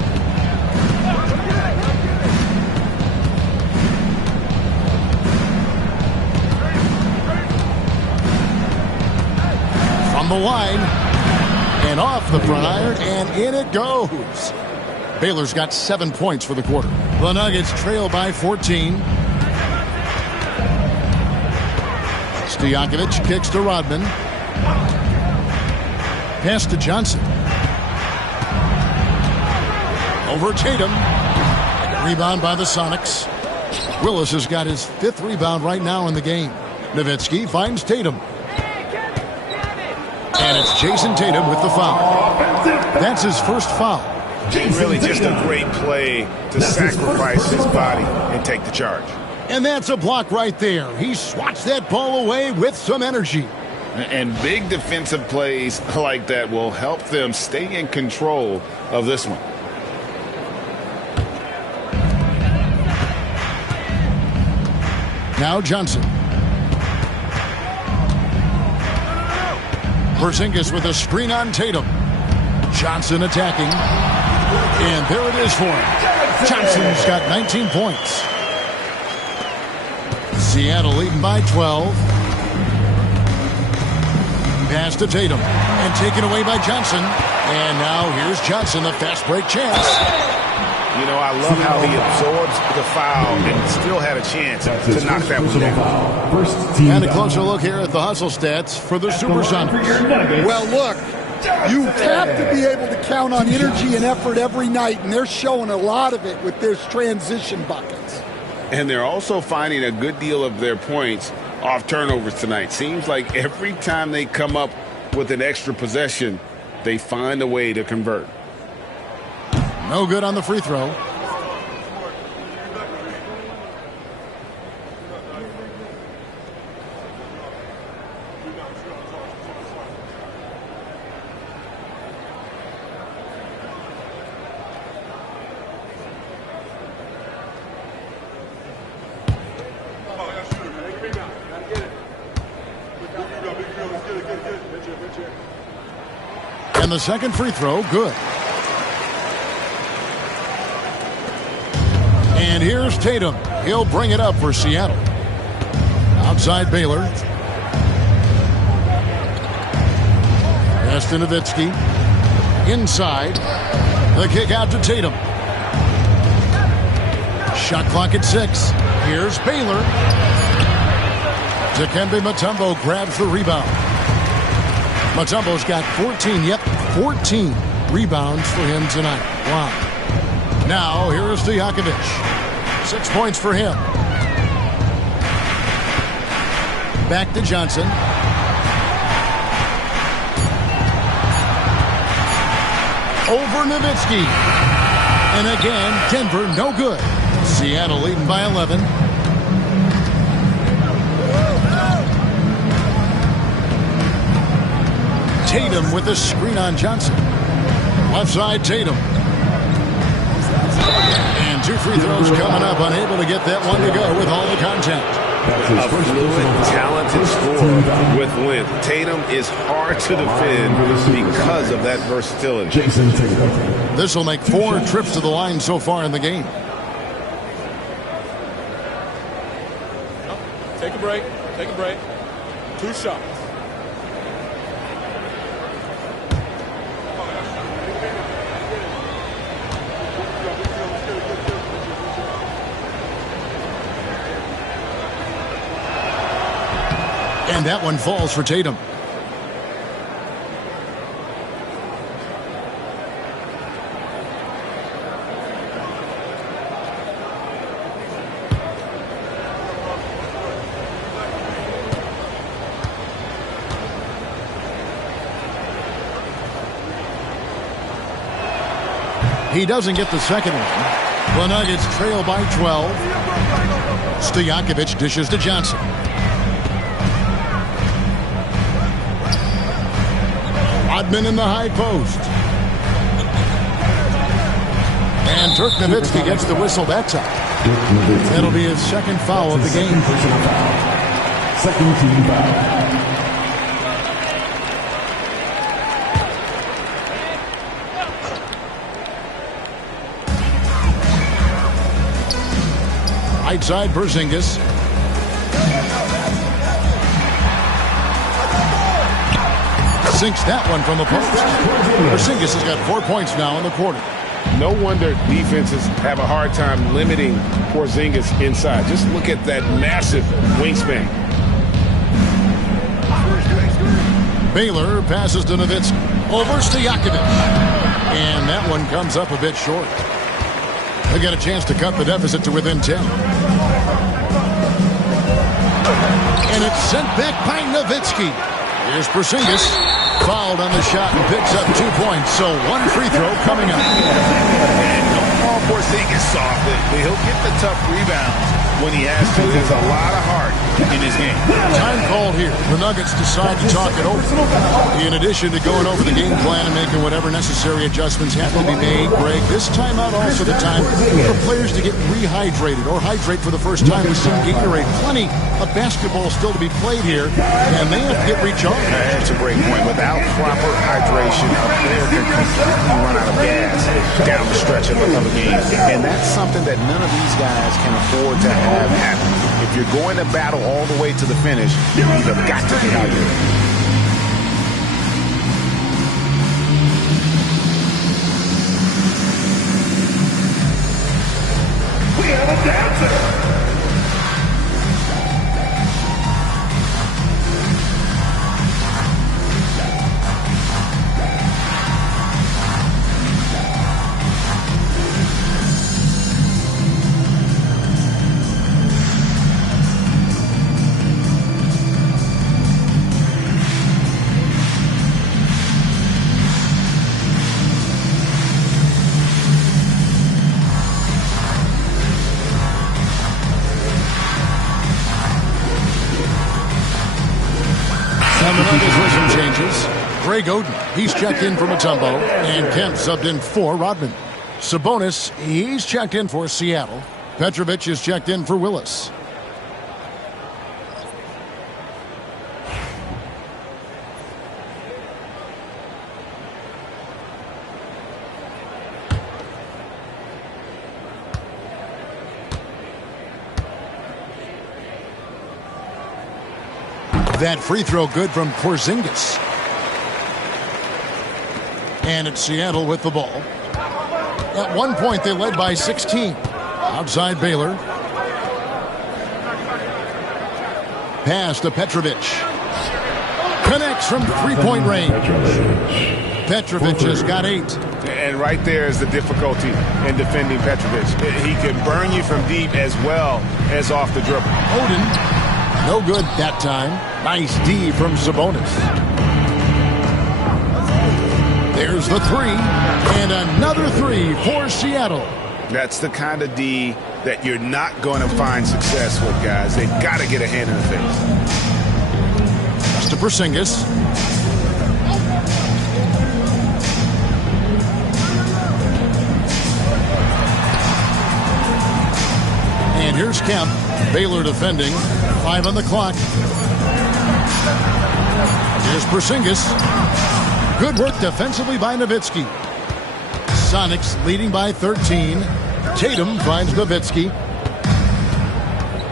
From the line. And off the front iron. And in it goes. Baylor's got 7 points for the quarter. The Nuggets trail by 14. Stojakovic kicks to Rodman. Pass to Johnson. Over Tatum. Rebound by the Sonics. Willis has got his 5th rebound right now in the game. Nowitzki finds Tatum. And it's Jason Tatum with the foul. That's his first foul. Really just a great play to sacrifice his body and take the charge. And that's a block right there. He swats that ball away with some energy. And big defensive plays like that will help them stay in control of this one. Now Johnson. Porzingis with a screen on Tatum. Johnson attacking. And there it is for him. Johnson's got 19 points. Seattle leading by 12. Pass to Tatum. And taken away by Johnson. And now here's Johnson, a fast break chance. You know, I love how he absorbs the foul and still had a chance to knock that one down. And a closer look here at the hustle stats for the Supersonics. Well, look, you have to be able to count on energy and effort every night, and they're showing a lot of it with their transition buckets. And they're also finding a good deal of their points off turnovers tonight. Seems like every time they come up with an extra possession, they find a way to convert. No good on the free throw. And the second free throw, good. And here's Tatum. He'll bring it up for Seattle. Outside Baylor. Pass to Nowitzki. Inside. The kick out to Tatum. Shot clock at 6. Here's Baylor. Dikembe Mutombo grabs the rebound. Mutombo's got 14 rebounds for him tonight. Wow. Now, here is Stojakovic. 6 points for him. Back to Johnson. Over Nowitzki. And again, Denver no good. Seattle leading by 11. Tatum with a screen on Johnson. Left side, Tatum. And 2 free throws coming up. Unable to get that one to go with all the contact. A fluid, talented scorer with length. Tatum is hard to defend because of that versatility. This will make 4 trips to the line so far in the game. Take a break. Take a break. 2 shots. And that one falls for Tatum. He doesn't get the second one. The Nuggets trail by 12. Stojakovic dishes to Johnson. Rodman in the high post. And Dirk Nowitzki gets the whistle that time. That'll be his second foul of the game. Second team foul. Right side, Porzingis. Sinks that one from the post. Porzingis has got 4 points now in the quarter. No wonder defenses have a hard time limiting Porzingis inside. Just look at that massive wingspan. Baylor passes to Nowitzki. Over Stojakovic. And that one comes up a bit short. They get a chance to cut the deficit to within 10. And it's sent back by Nowitzki. Here's Porzingis. Fouled on the shot and picks up 2 points. So one free throw coming up. Don't call Porzingis soft. He'll get the tough rebounds when he has to. There's a lot of heart in his game. Time called here. The Nuggets decide to talk it over. In addition to going over the game plan and making whatever necessary adjustments have to be made, Greg, this timeout also the time for players to get rehydrated or hydrate for the first time with some Gatorade. Plenty of basketball still to be played here, and they have to get recharged. That's a great point. Without proper hydration, a player can completely run out of gas down the stretch of a game. And that's something that none of these guys can afford to have happen. If you're going to battle all the way to the finish, you've got to be hydrated. We have a dancer. Greg Oden, he's checked in for Mutombo, and Kemp subbed in for Rodman. Sabonis, he's checked in for Seattle. Petrovic is checked in for Willis. That free throw good from Porzingis. And it's Seattle with the ball. At one point, they led by 16. Outside Baylor. Pass to Petrovic. Connects from three-point range. Petrovic has got 8. And right there is the difficulty in defending Petrovic. He can burn you from deep as well as off the dribble. Oden, no good that time. Nice D from Sabonis. There's the 3, and another 3 for Seattle. That's the kind of D that you're not going to find success with, guys. They've got to get a hand in the face. That's to Porzingis. And here's Kemp. Baylor defending. 5 on the clock. Here's Porzingis. Good work defensively by Nowitzki. Sonics leading by 13. Tatum finds Nowitzki.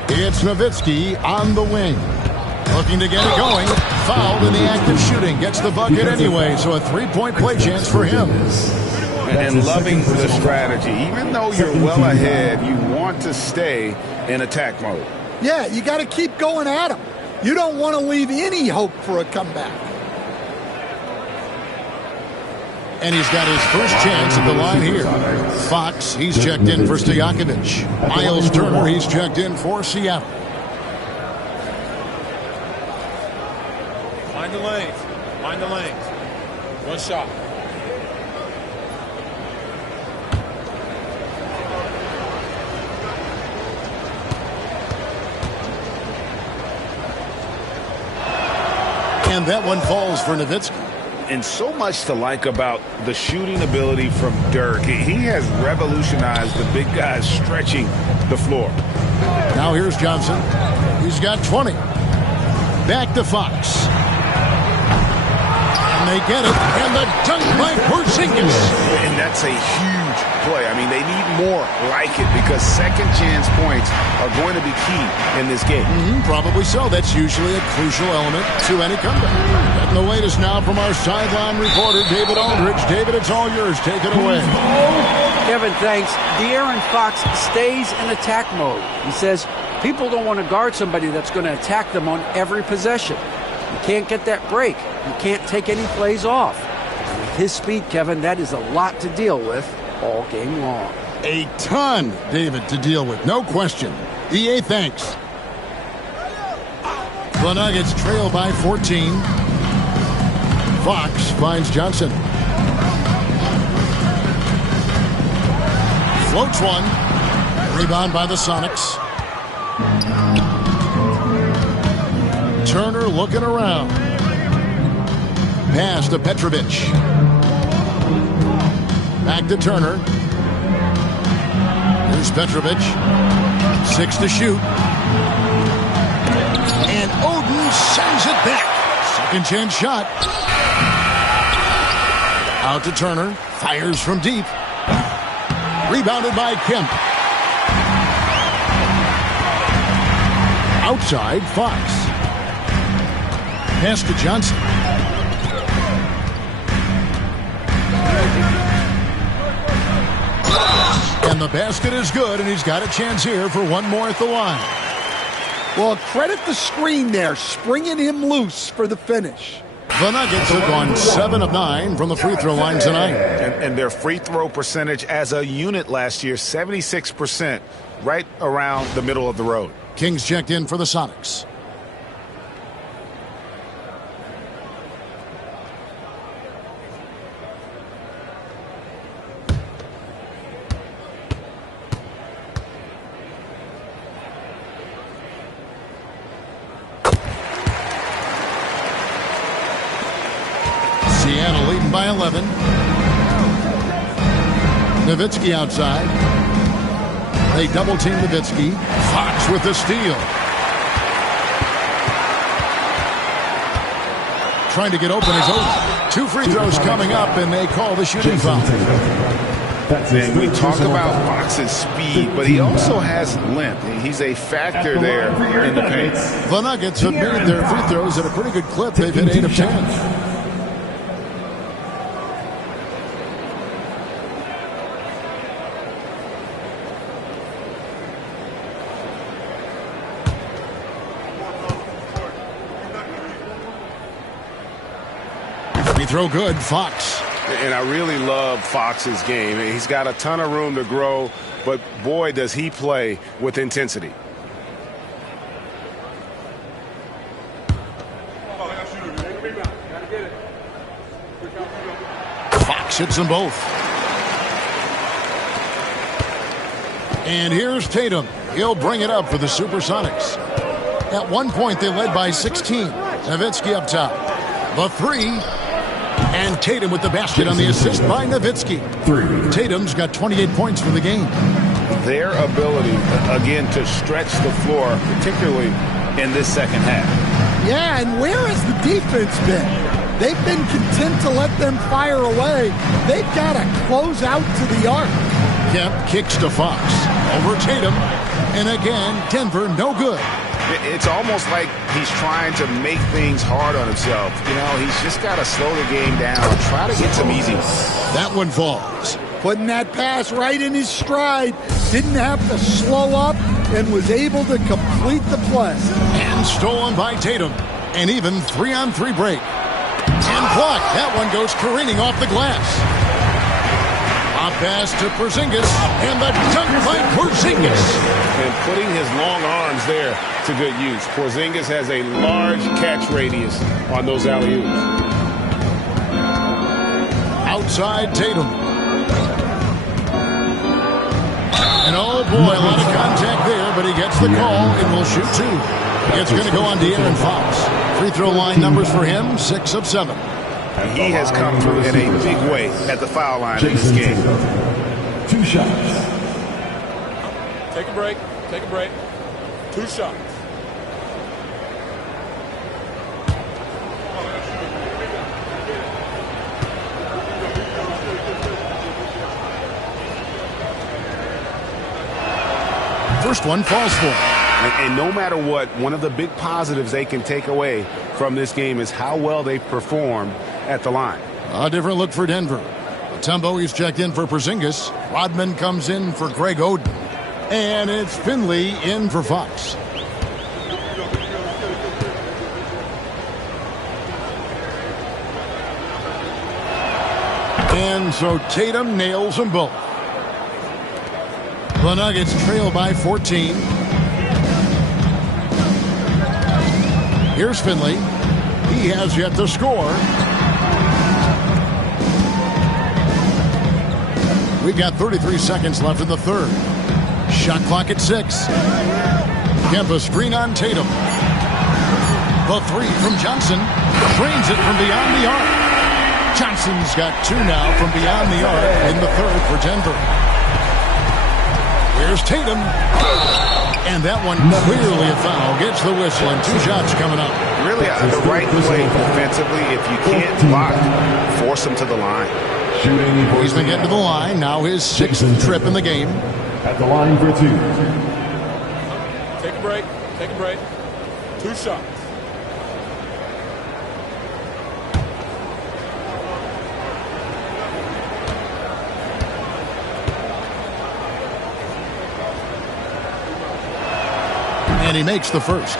It's Nowitzki on the wing. Looking to get it going. Fouled in the act of shooting. Gets the bucket anyway, so a 3-point play chance for him. And loving the strategy. Even though you're well ahead, you want to stay in attack mode. Yeah, you got to keep going at him. You don't want to leave any hope for a comeback. And he's got his first chance at the line here. Fox, he's checked in for Stojakovic. Miles Turner, he's checked in for Seattle. Mind the lanes. Mind the lanes. One shot. And that one falls for Nowitzki. And so much to like about the shooting ability from Dirk. He has revolutionized the big guys stretching the floor. Now here's Johnson. He's got 20. Back to Fox. And they get it. And the dunk by Porzingis. And that's a huge play. I mean, they need more like it because second chance points are going to be key in this game. Probably so. That's usually a crucial element to any comeback. Getting the latest now from our sideline reporter, David Aldridge. David, it's all yours. Take it away. Kevin, thanks. De'Aaron Fox stays in attack mode. He says people don't want to guard somebody that's going to attack them on every possession. You can't get that break. You can't take any plays off. With his speed, Kevin, that is a lot to deal with all game long. A ton, David, to deal with. No question. EA thanks. The Nuggets trail by 14. Fox finds Johnson. Floats one. Rebound by the Sonics. Turner looking around. Pass to Petrovic. Back to Turner. Here's Petrovic. 6 to shoot. And Oden sends it back. Second chance shot. Out to Turner. Fires from deep. Rebounded by Kemp. Outside, Fox. Pass to Johnson. And the basket is good, and he's got a chance here for one more at the line. Well, credit the screen there, springing him loose for the finish. The Nuggets have gone 7 of 9 from the free throw line tonight. And their free throw percentage as a unit last year, 76%, right around the middle of the road. Kings checked in for the Sonics. Seattle leading by 11. Nowitzki outside. They double team Nowitzki. Fox with the steal. Trying to get open is Oden. 2 free throws coming up, and they call the shooting foul. And we talk about Fox's speed, but he also has length. He's a factor there in the paint. The Nuggets have made their free throws at a pretty good clip. They've hit 8 of 10. Throw good, Fox. And I really love Fox's game. He's got a ton of room to grow, but boy, does he play with intensity. Fox hits them both. And here's Tatum. He'll bring it up for the Supersonics. At one point, they led by 16. Nowitzki up top. The three. And Tatum with the basket on the assist by Nowitzki. Tatum's got 28 points for the game. Their ability, again, to stretch the floor, particularly in this second half. Yeah, and where has the defense been? They've been content to let them fire away. They've got to close out to the arc. Kemp kicks to Fox. Over Tatum. And again, Denver no good. It's almost like he's trying to make things hard on himself. You know, he's just got to slow the game down, try to get some easy ones. That one falls. Putting that pass right in his stride. Didn't have to slow up and was able to complete the play. And stolen by Tatum. An even 3-on-3 break. And blocked. That one goes careening off the glass. A pass to Porzingis, and the dunk by Porzingis. And putting his long arms there to good use. Porzingis has a large catch radius on those alley-oops. Outside Tatum. And oh boy, a lot of contact there, but he gets the call and will shoot 2. It's going to go on De'Aaron Fox. Free throw line numbers for him, 6 of 7. He has come through in a big way at the foul line in this game. 2 shots. Take a break. Take a break. 2 shots. First one falls for him. And no matter what, one of the big positives they can take away from this game is how well they perform at the line. A different look for Denver. Mutombo is checked in for Porzingis. Rodman comes in for Greg Oden. And it's Finley in for Fox. And so Tatum nails them both. The Nuggets trail by 14. Here's Finley. He has yet to score. We've got 33 seconds left in the third. Shot clock at 6. Kemba screen on Tatum. The three from Johnson. Drains it from beyond the arc. Johnson's got 2 now from beyond the arc in the third for Denver. Here's Tatum. And that one clearly a foul. Gets the whistle and 2 shots coming up. Really the right play defensively. If you can't block, force him to the line. He's been getting to the line. Now his 6th trip in the game. At the line for 2. Take a break. Take a break. 2 shots. And he makes the first.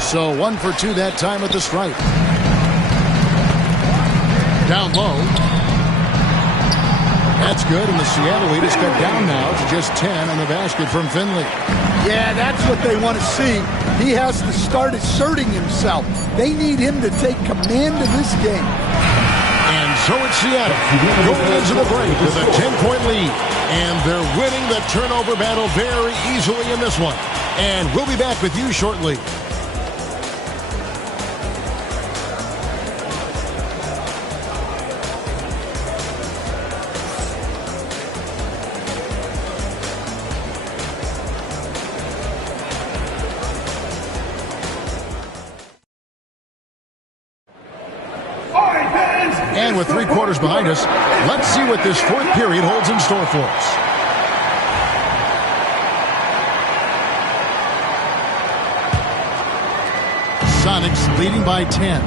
So 1 for 2 that time at the stripe. Down low. That's good, and the Seattle lead is cut down now to just 10 on the basket from Finley. Yeah, that's what they want to see. He has to start asserting himself. They need him to take command of this game. And so it's Seattle going into the break with a 10-point lead. And they're winning the turnover battle very easily in this one. And we'll be back with you shortly. And with 3 quarters behind us, let's see what this 4th period holds in store for us. Sonics leading by 10.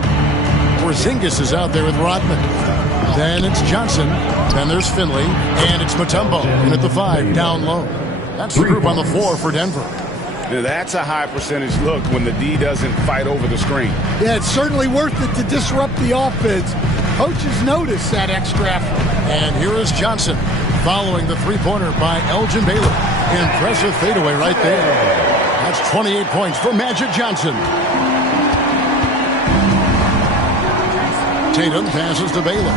Porzingis is out there with Rodman. Then it's Johnson. Then there's Finley. And it's Mutombo in at the 5, down low. That's the group on the floor for Denver. Now that's a high percentage look when the D doesn't fight over the screen. Yeah, it's certainly worth it to disrupt the offense. Coaches notice that extra effort. And here is Johnson following the 3-pointer by Elgin Baylor. Impressive fadeaway right there. That's 28 points for Magic Johnson. Tatum passes to Baylor.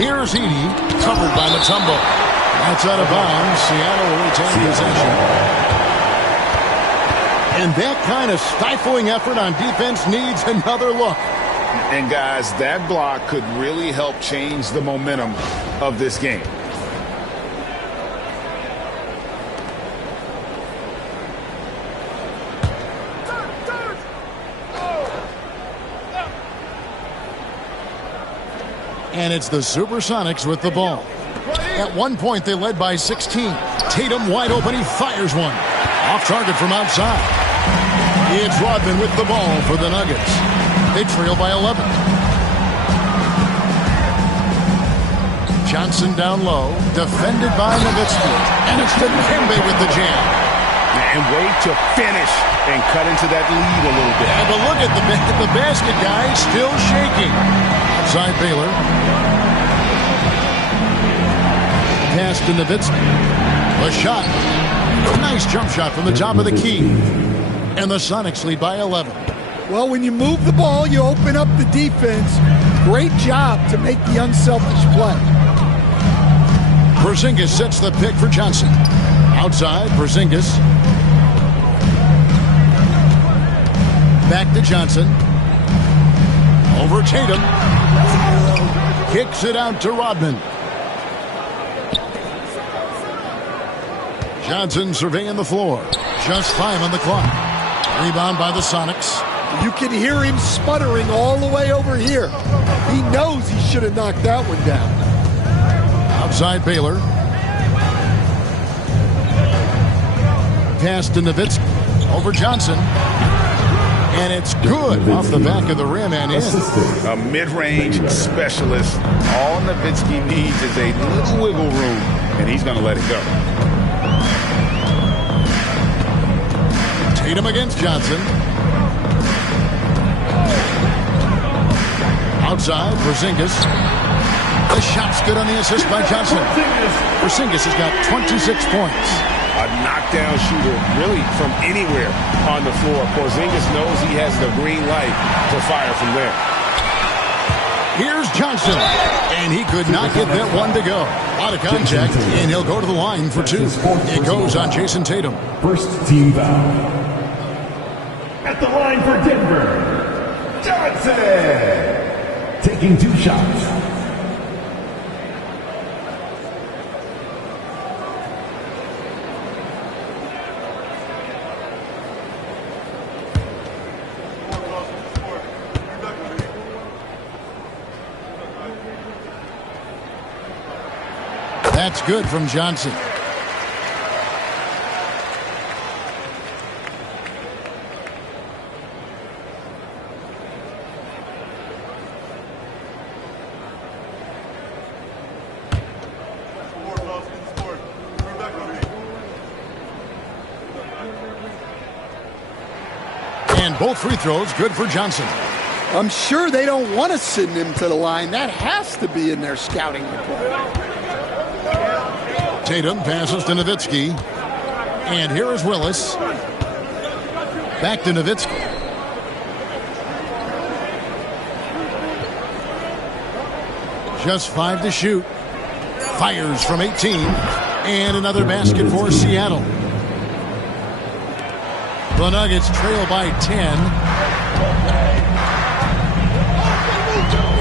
Here's Edey, covered by Mutombo. That's out of bounds. Seattle will retain possession. And that kind of stifling effort on defense needs another look. And guys, that block could really help change the momentum of this game. And it's the Supersonics with the ball. At one point, they led by 16. Tatum wide open. He fires one. Off target from outside. It's Rodman with the ball for the Nuggets. They trail by 11. Johnson down low, defended by Nowitzki. And it's Dikembe with the jam. And wait to finish and cut into that lead a little bit. Yeah, but look at the basket guy still shaking. Outside Baylor. Pass to Nowitzki. The shot. Nice jump shot from the top of the key. And the Sonics lead by 11. Well, when you move the ball, you open up the defense. Great job to make the unselfish play. Porzingis sets the pick for Johnson. Outside, Porzingis. Back to Johnson. Over Tatum. Kicks it out to Rodman. Johnson surveying the floor. Just 5 on the clock. Rebound by the Sonics. You can hear him sputtering all the way over here. He knows he should have knocked that one down. Outside Baylor. Pass to Nowitzki. Over Johnson. And it's good off the back of the rim and in. A mid-range specialist. All Nowitzki needs is a little wiggle room, and he's going to let it go. Tatum against Johnson. Outside, Porzingis. The shot's good on the assist by Johnson. Porzingis has got 26 points. A knockdown shooter, really from anywhere on the floor. Porzingis knows he has the green light to fire from there. Here's Johnson, and he could not get that one to go. A lot of contact, and he'll go to the line for two. It goes on Jason Tatum. First team foul. At the line for Denver, Johnson. Taking 2 shots. That's good from Johnson. And both free throws good for Johnson. I'm sure they don't want to send him to the line. That has to be in their scouting report. Tatum passes to Nowitzki. And here is Willis. Back to Nowitzki. Just 5 to shoot. Fires from 18. And another basket for Seattle. The Nuggets trail by 10.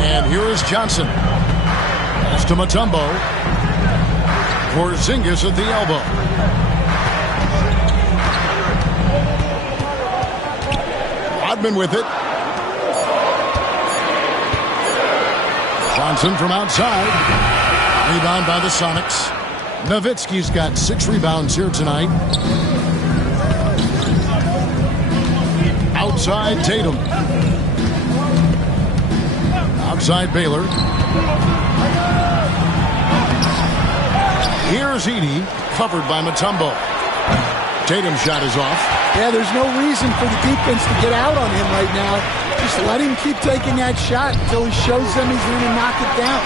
And here is Johnson. Pass to Mutombo. Porzingis at the elbow. Rodman with it. Johnson from outside. Rebound by the Sonics. Nowitzki's got 6 rebounds here tonight. Outside Tatum. Outside Baylor. Here's Edey, covered by Mutombo. Tatum's shot is off. Yeah, there's no reason for the defense to get out on him right now. Just let him keep taking that shot until he shows them he's going to knock it down.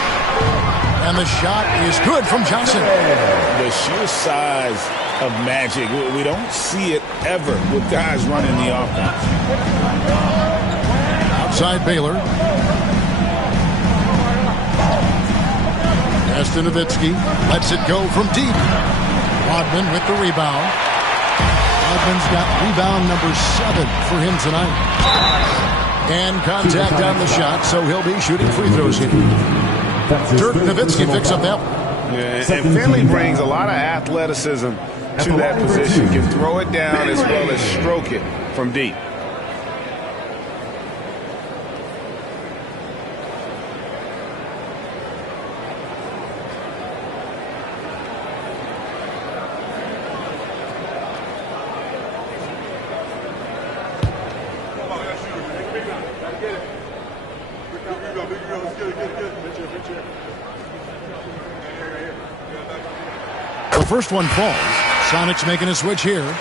And the shot is good from Johnson. The sheer size of Magic, we don't see it ever with guys running the offense. Outside Baylor. Pass to Nowitzki. Lets it go from deep. Rodman with the rebound. Rodman's got rebound number 7 for him tonight. And contact on the shot, so he'll be shooting free throws here. Dirk Nowitzki picks up that one. Yeah, and Finley brings a lot of athleticism to that position. Can throw it down as well as stroke it from deep. The first one falls. Sonics making a switch here.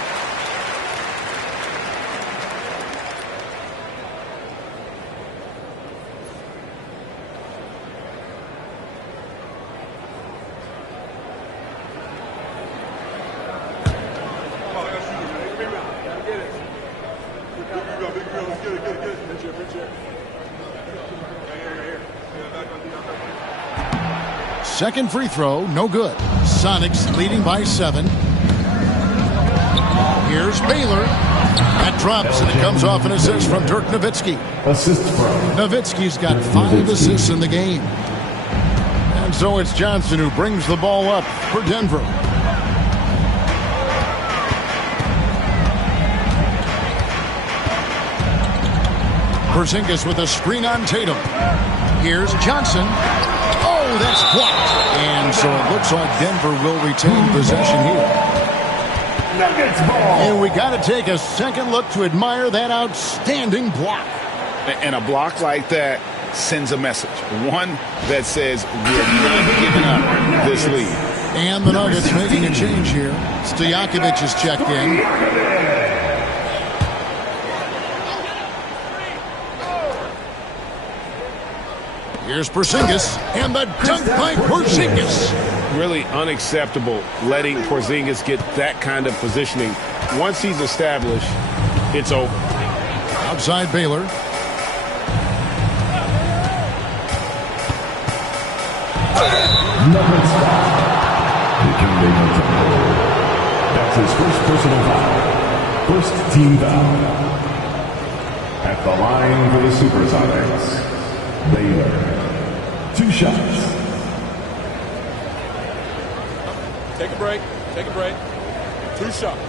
Second free throw, no good. Sonics leading by 7. Here's Baylor. That drops, and it comes off an assist from Dirk Nowitzki. Assist from Nowitzki's got 5 assists in the game. And so it's Johnson who brings the ball up for Denver. Porzingis with a screen on Tatum. Here's Johnson. Oh, that's blocked. And so it looks like Denver will retain possession here. Nuggets ball. And we got to take a second look to admire that outstanding block. And a block like that sends a message. One that says we're not giving up this lead. And the Nuggets making a change here. Stojakovic is checked in. Here's Porzingis, and the dunk by Porzingis. Really unacceptable letting Porzingis get that kind of positioning. Once he's established, it's over. Outside Baylor. Nuggets foul. That's his first personal foul. First team foul. At the line for the Supersonics, Baylor. 2 shots. Take a break. Take a break. 2 shots.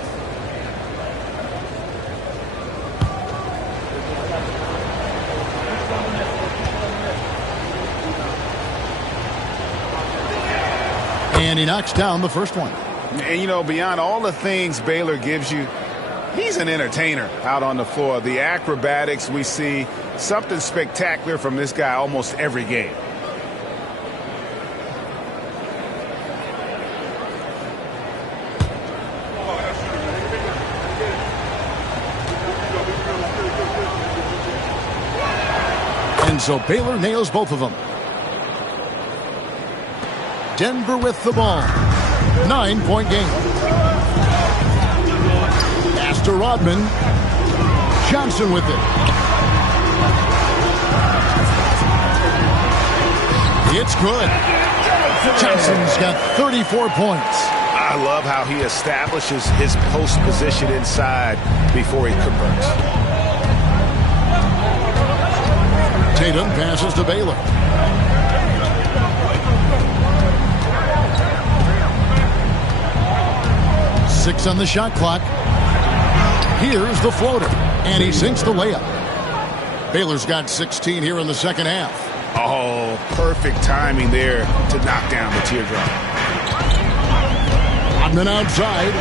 And he knocks down the first one. And, you know, beyond all the things Baylor gives you, he's an entertainer out on the floor. The acrobatics we see, something spectacular from this guy almost every game. And so Baylor nails both of them. Denver with the ball. 9-point game. Pass to Rodman. Johnson with it. It's good. Johnson's got 34 points. I love how he establishes his post position inside before he converts. Tatum passes to Baylor. Six on the shot clock. Here's the floater, and he sinks the layup. Baylor's got 16 here in the second half. Oh, perfect timing there to knock down the teardrop. Rodman outside.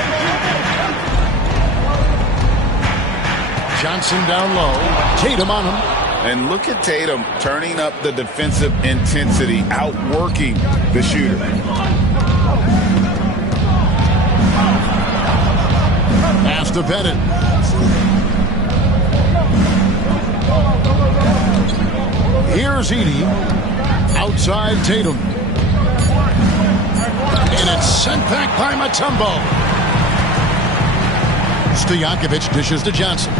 Johnson down low. Tatum on him. And look at Tatum turning up the defensive intensity, outworking the shooter. Pass to Bennett. Here's Edey. Outside Tatum. And it's sent back by Mutombo. Stojakovic dishes to Johnson.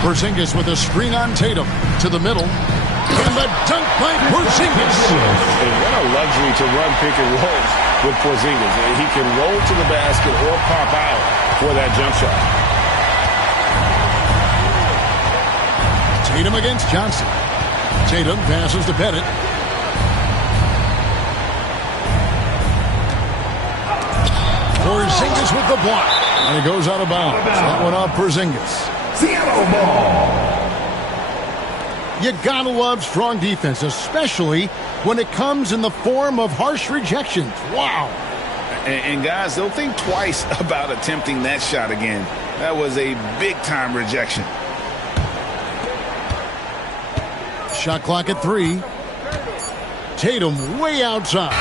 Porzingis with a screen on Tatum. To the middle. And the dunk by Porzingis. And what a luxury to run pick and rolls with Porzingis. And he can roll to the basket or pop out for that jump shot. Tatum against Johnson. Tatum passes to Bennett. Porzingis with the block. And it goes out of bounds. That one off Porzingis. Seattle ball. You gotta love strong defense, especially when it comes in the form of harsh rejections. Wow. And guys, they'll think twice about attempting that shot again. That was a big-time rejection. Shot clock at 3. Tatum way outside.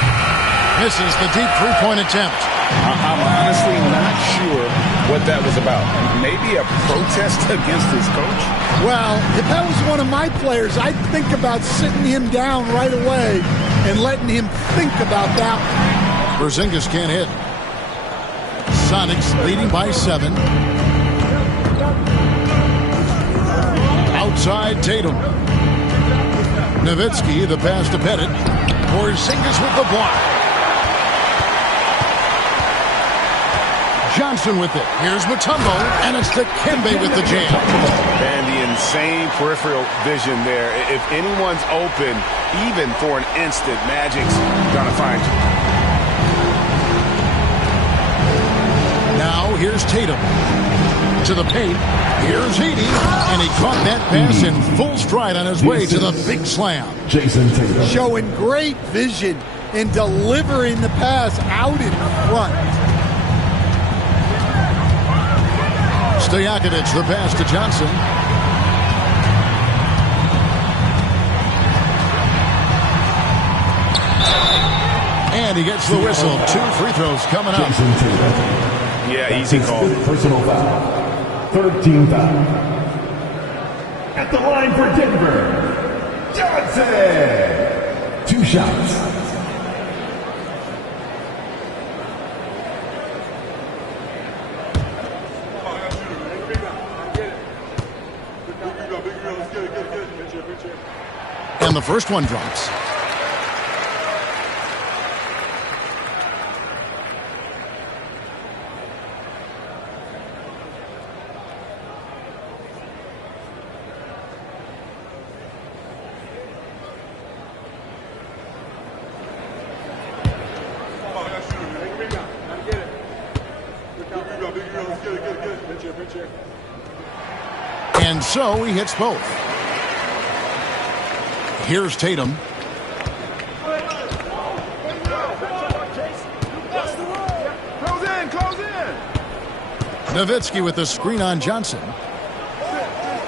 Misses the deep three-point attempt. I'm honestly not sure what that was about. Maybe a protest against his coach? Well, if that was one of my players, I'd think about sitting him down right away and letting him think about that. Porzingis can't hit. Sonics leading by 7. Outside Tatum. Nowitzki, the pass to Bennett. Porzingis with the block. Johnson with it. Here's Mutombo, and it's the Kembe with the jam. And the insane peripheral vision there. If anyone's open, even for an instant, Magic's gonna find you. Now here's Tatum. To the paint. Here's Heaney. And he caught that pass in full stride on his way to the big slam. Jason Tatum. Showing great vision in delivering the pass out in front. Stojakovic, the pass to Johnson. And he gets the whistle. 2 free throws coming up. Jason Tatum. Yeah, easy call. Personal foul. 3rd team foul. At the line for Denver, Johnson. 2 shots. And the first one drops. And so he hits both. Here's Tatum. Close in. Nowitzki with the screen on Johnson.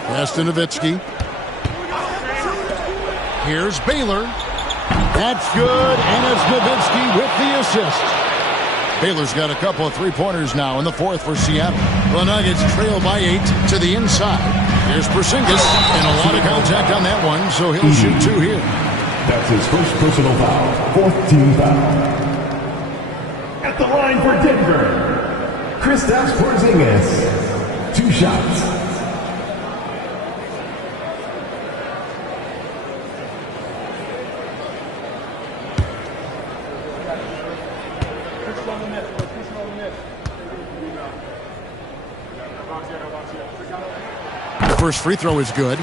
Pass to Nowitzki. Here's Baylor. That's good, and it's Nowitzki with the assist. Baylor's got a couple of three-pointers now in the 4th for Seattle. The Nuggets trail by 8 to the inside. Here's Porzingis, and a lot of contact on that one, so he'll shoot 2 here. That's his first personal foul. 4th team foul. At the line for Denver, Kristaps Porzingis. 2 shots. The first free throw is good.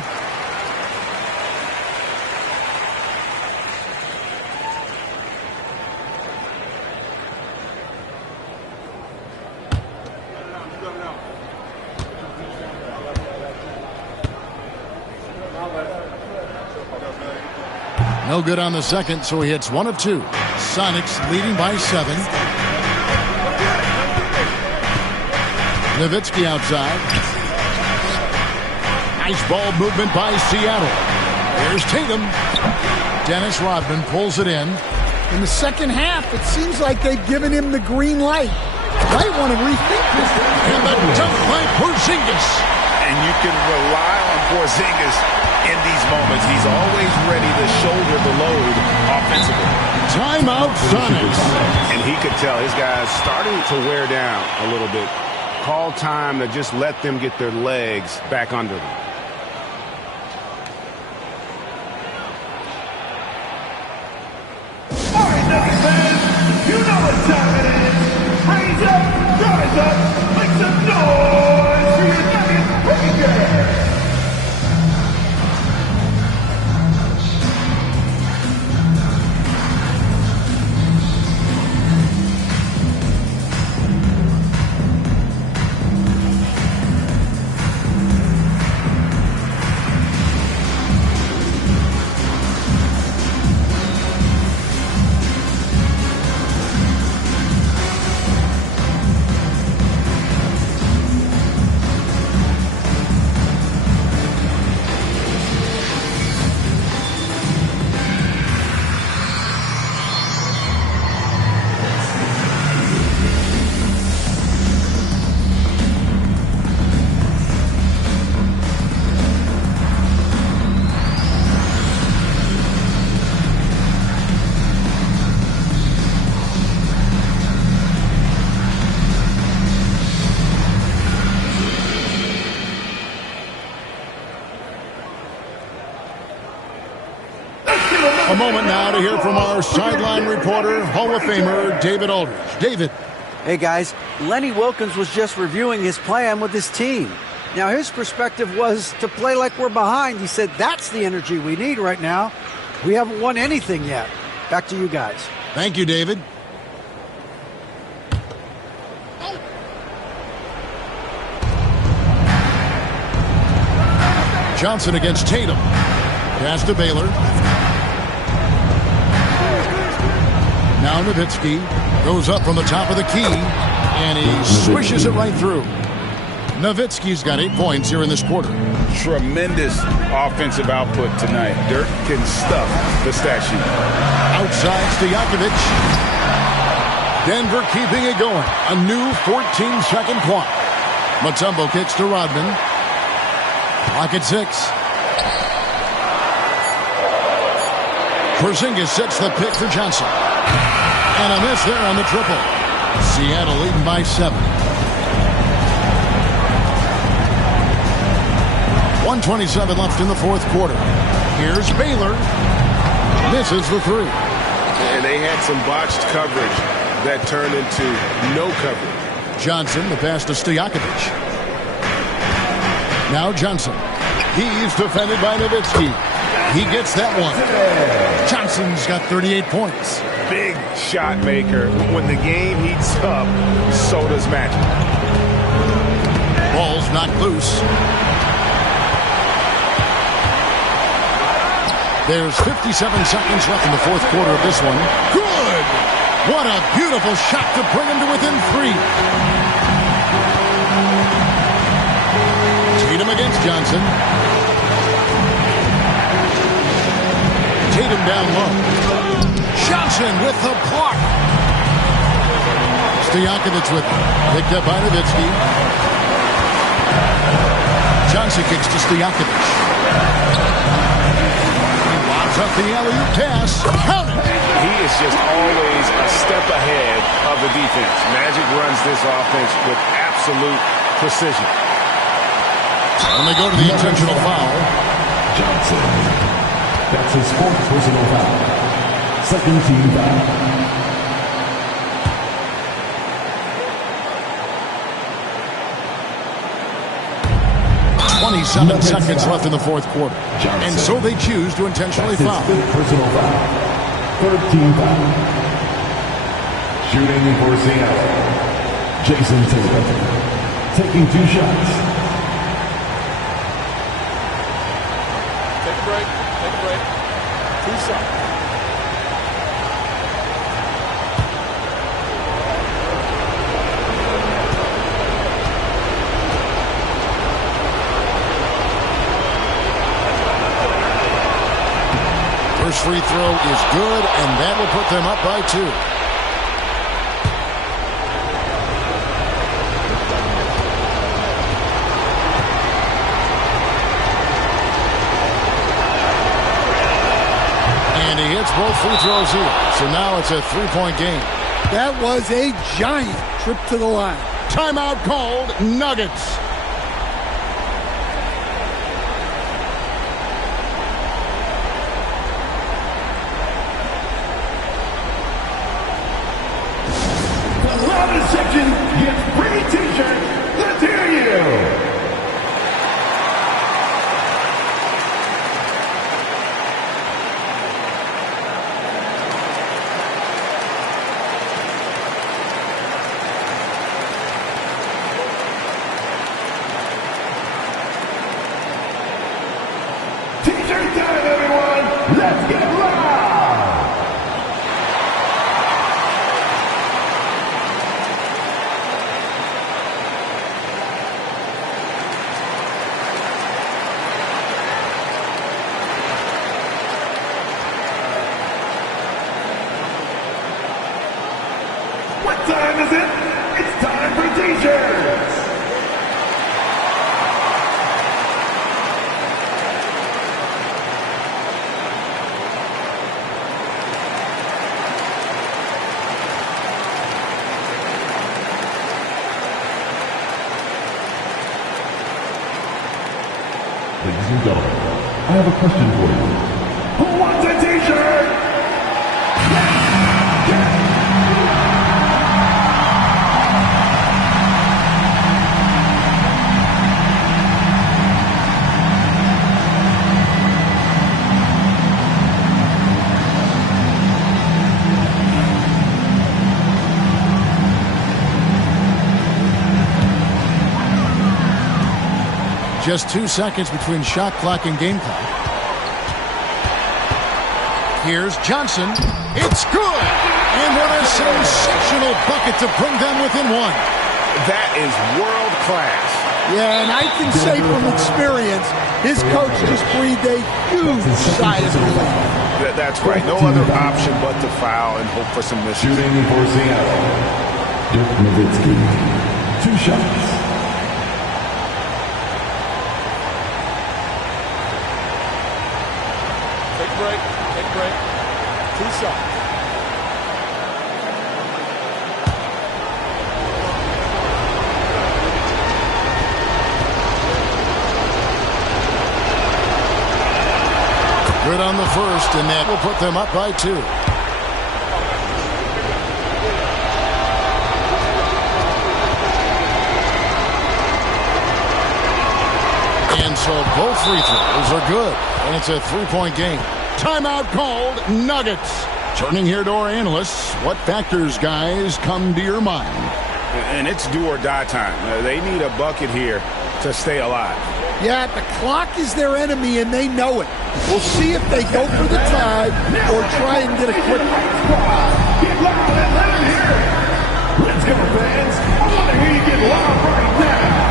No good on the second, so he hits 1 of 2. Sonics leading by 7. Nowitzki outside. Nice ball movement by Seattle. Here's Tatum. Dennis Rodman pulls it in. In the second half, it seems like they've given him the green light. Might want to rethink this. And the dunk by Porzingis. And you can rely on Porzingis in these moments. He's always ready to shoulder the load offensively. Timeout, Sonics. And he could tell his guys starting to wear down a little bit. Call time to just let them get their legs back under them. all right, Nuggets fans, you know what time it is. Raise up, rise up, make some noise for your Nuggets pregame. A moment now to hear from our sideline reporter, Hall of Famer David Aldridge. David. Hey, guys. Lenny Wilkins was just reviewing his plan with his team. Now, his perspective was to play like we're behind. He said, that's the energy we need right now. We haven't won anything yet. Back to you guys. Thank you, David. Johnson against Tatum. Pass to Baylor. Now Nowitzki goes up from the top of the key, and he swishes it right through. Nowitzki's got 8 points here in this quarter. Tremendous offensive output tonight. Dirk can stuff the stat sheet. Outside Stojakovic. Denver keeping it going. A new 14-second clock. Mutombo kicks to Rodman. Clock at 6. Porzingis sets the pick for Johnson. And a miss there on the triple. Seattle leading by 7. 1:27 left in the fourth quarter. Here's Baylor. Misses the 3. And they had some botched coverage that turned into no coverage. Johnson, the pass to Stojakovic. Now Johnson. He's defended by Nowitzki. He gets that one. Johnson's got 38 points. Big shot maker. When the game heats up, so does Magic. Ball's knocked loose. There's 57 seconds left in the fourth quarter of this one. Good! What a beautiful shot to bring him to within 3. Tatum against Johnson. Tatum down low. Johnson with the block. Stojakovic with it. Picked up by Nowitzki. Johnson kicks to Stojakovic. Up the alley-oop pass. Count it. He is just always a step ahead of the defense. Magic runs this offense with absolute precision. And they go to the intentional foul. Johnson. That's his 4th personal foul. Second team foul. 27 seconds left in the fourth quarter. Johnson. And so they choose to intentionally foul. Personal foul. 3rd team foul. Shooting for Seattle. Jason Tatum. Taking 2 shots. Take a break. Take a break. 2 shots. First free throw is good, and that will put them up by 2. And he hits both free throws here. So now it's a 3-point game. That was a giant trip to the line. Timeout called. Nuggets. Section gets free t-shirts. Let's hear you. T-shirt time, everyone. Let's get loud. What time is it? It's time for t-shirts! Ladies and gentlemen, I have a question for you. Who wants a t-shirt? just 2 seconds between shot clock and game clock. Here's Johnson. It's good! And what a sensational bucket to bring them within one. That is world class. Yeah, and I can say from experience, his coach just breathed a huge sigh of relief. That's right. No other option but to foul and hope for some misses. Shooting for Seattle, Dirk Nowitzki. 2 shots. Take a break. Take a break. 2 shots. Good on the first, and that will put them up by 2. And so both free throws are good, and it's a 3-point game. Timeout called, Nuggets. Turning here to our analysts, what factors, guys, come to your mind? And it's do or die time. They need a bucket here to stay alive. Yeah, the clock is their enemy, and they know it. We'll see if they go for the tie or try and get a quick one. Get loud and let them hear it. Let's go, fans. I want to hear you get loud right now.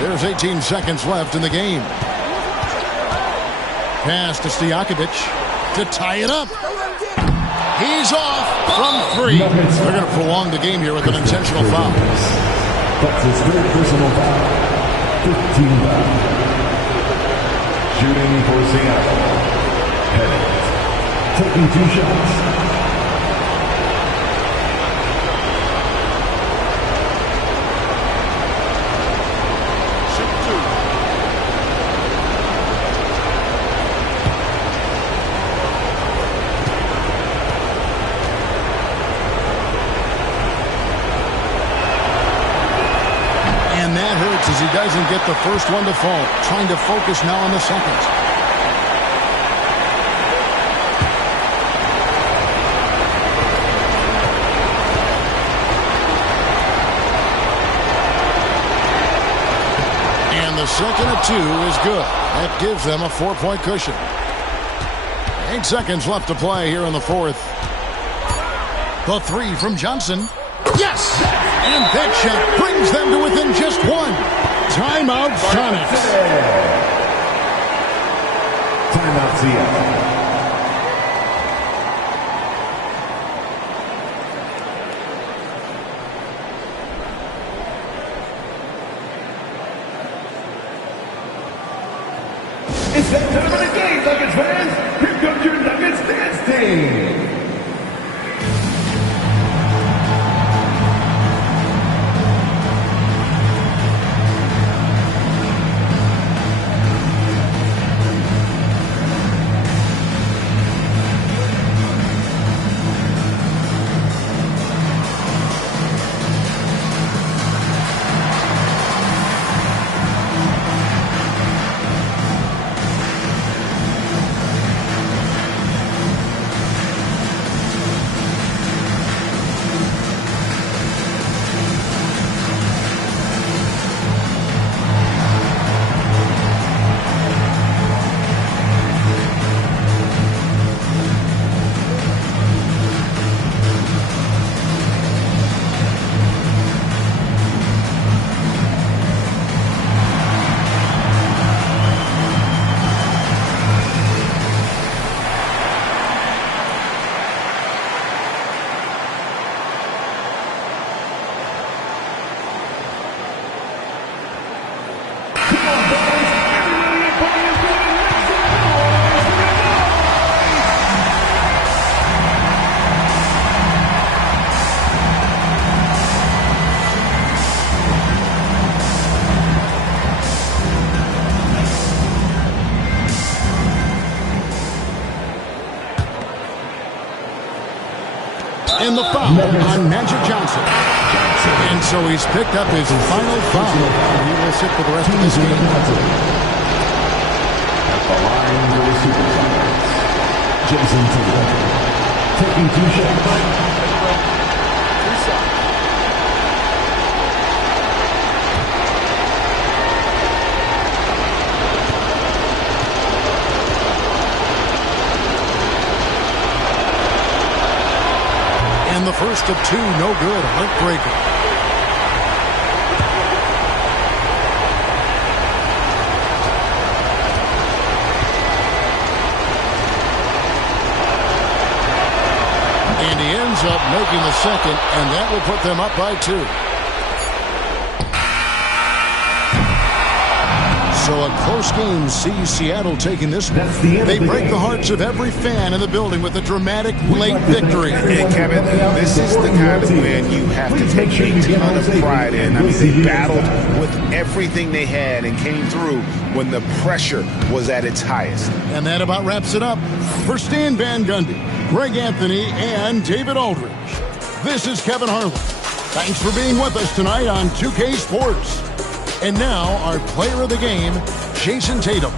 There's 18 seconds left in the game. Pass to Stojakovic to tie it up. He's off from 3. They're going to prolong the game here with an intentional foul. That's his 3rd personal foul. 15 foul. Shooting for Seattle, Head. Taking 2 shots. As he doesn't get the first one to fall. Trying to focus now on the second. And the second of 2 is good. That gives them a 4-point cushion. 8 seconds left to play here in the 4th. The 3 from Johnson. Yes! And that shot brings them to within just 1. Timeout, Sonics. Timeout, Seattle. It's that time of the game, Nuggets fans. Here comes your Nuggets dance team. And the foul on Magic Johnson. And so he's picked up his final foul. He will sit for the rest of this game. At the line for the Supersonics, Jason Tatum, taking 2 shots. And the first of 2, no good. Heartbreaker. And he ends up making the second, and that will put them up by 2. So a close game sees Seattle taking this one. They break the hearts of every fan in the building with a dramatic late victory. And Kevin, this is the kind of win you have to take a ton of pride in. I mean, they battled with everything they had and came through when the pressure was at its highest. And that about wraps it up. For Stan Van Gundy, Greg Anthony, and David Aldridge, this is Kevin Harlan. Thanks for being with us tonight on 2K Sports. And now, our player of the game, Jason Tatum.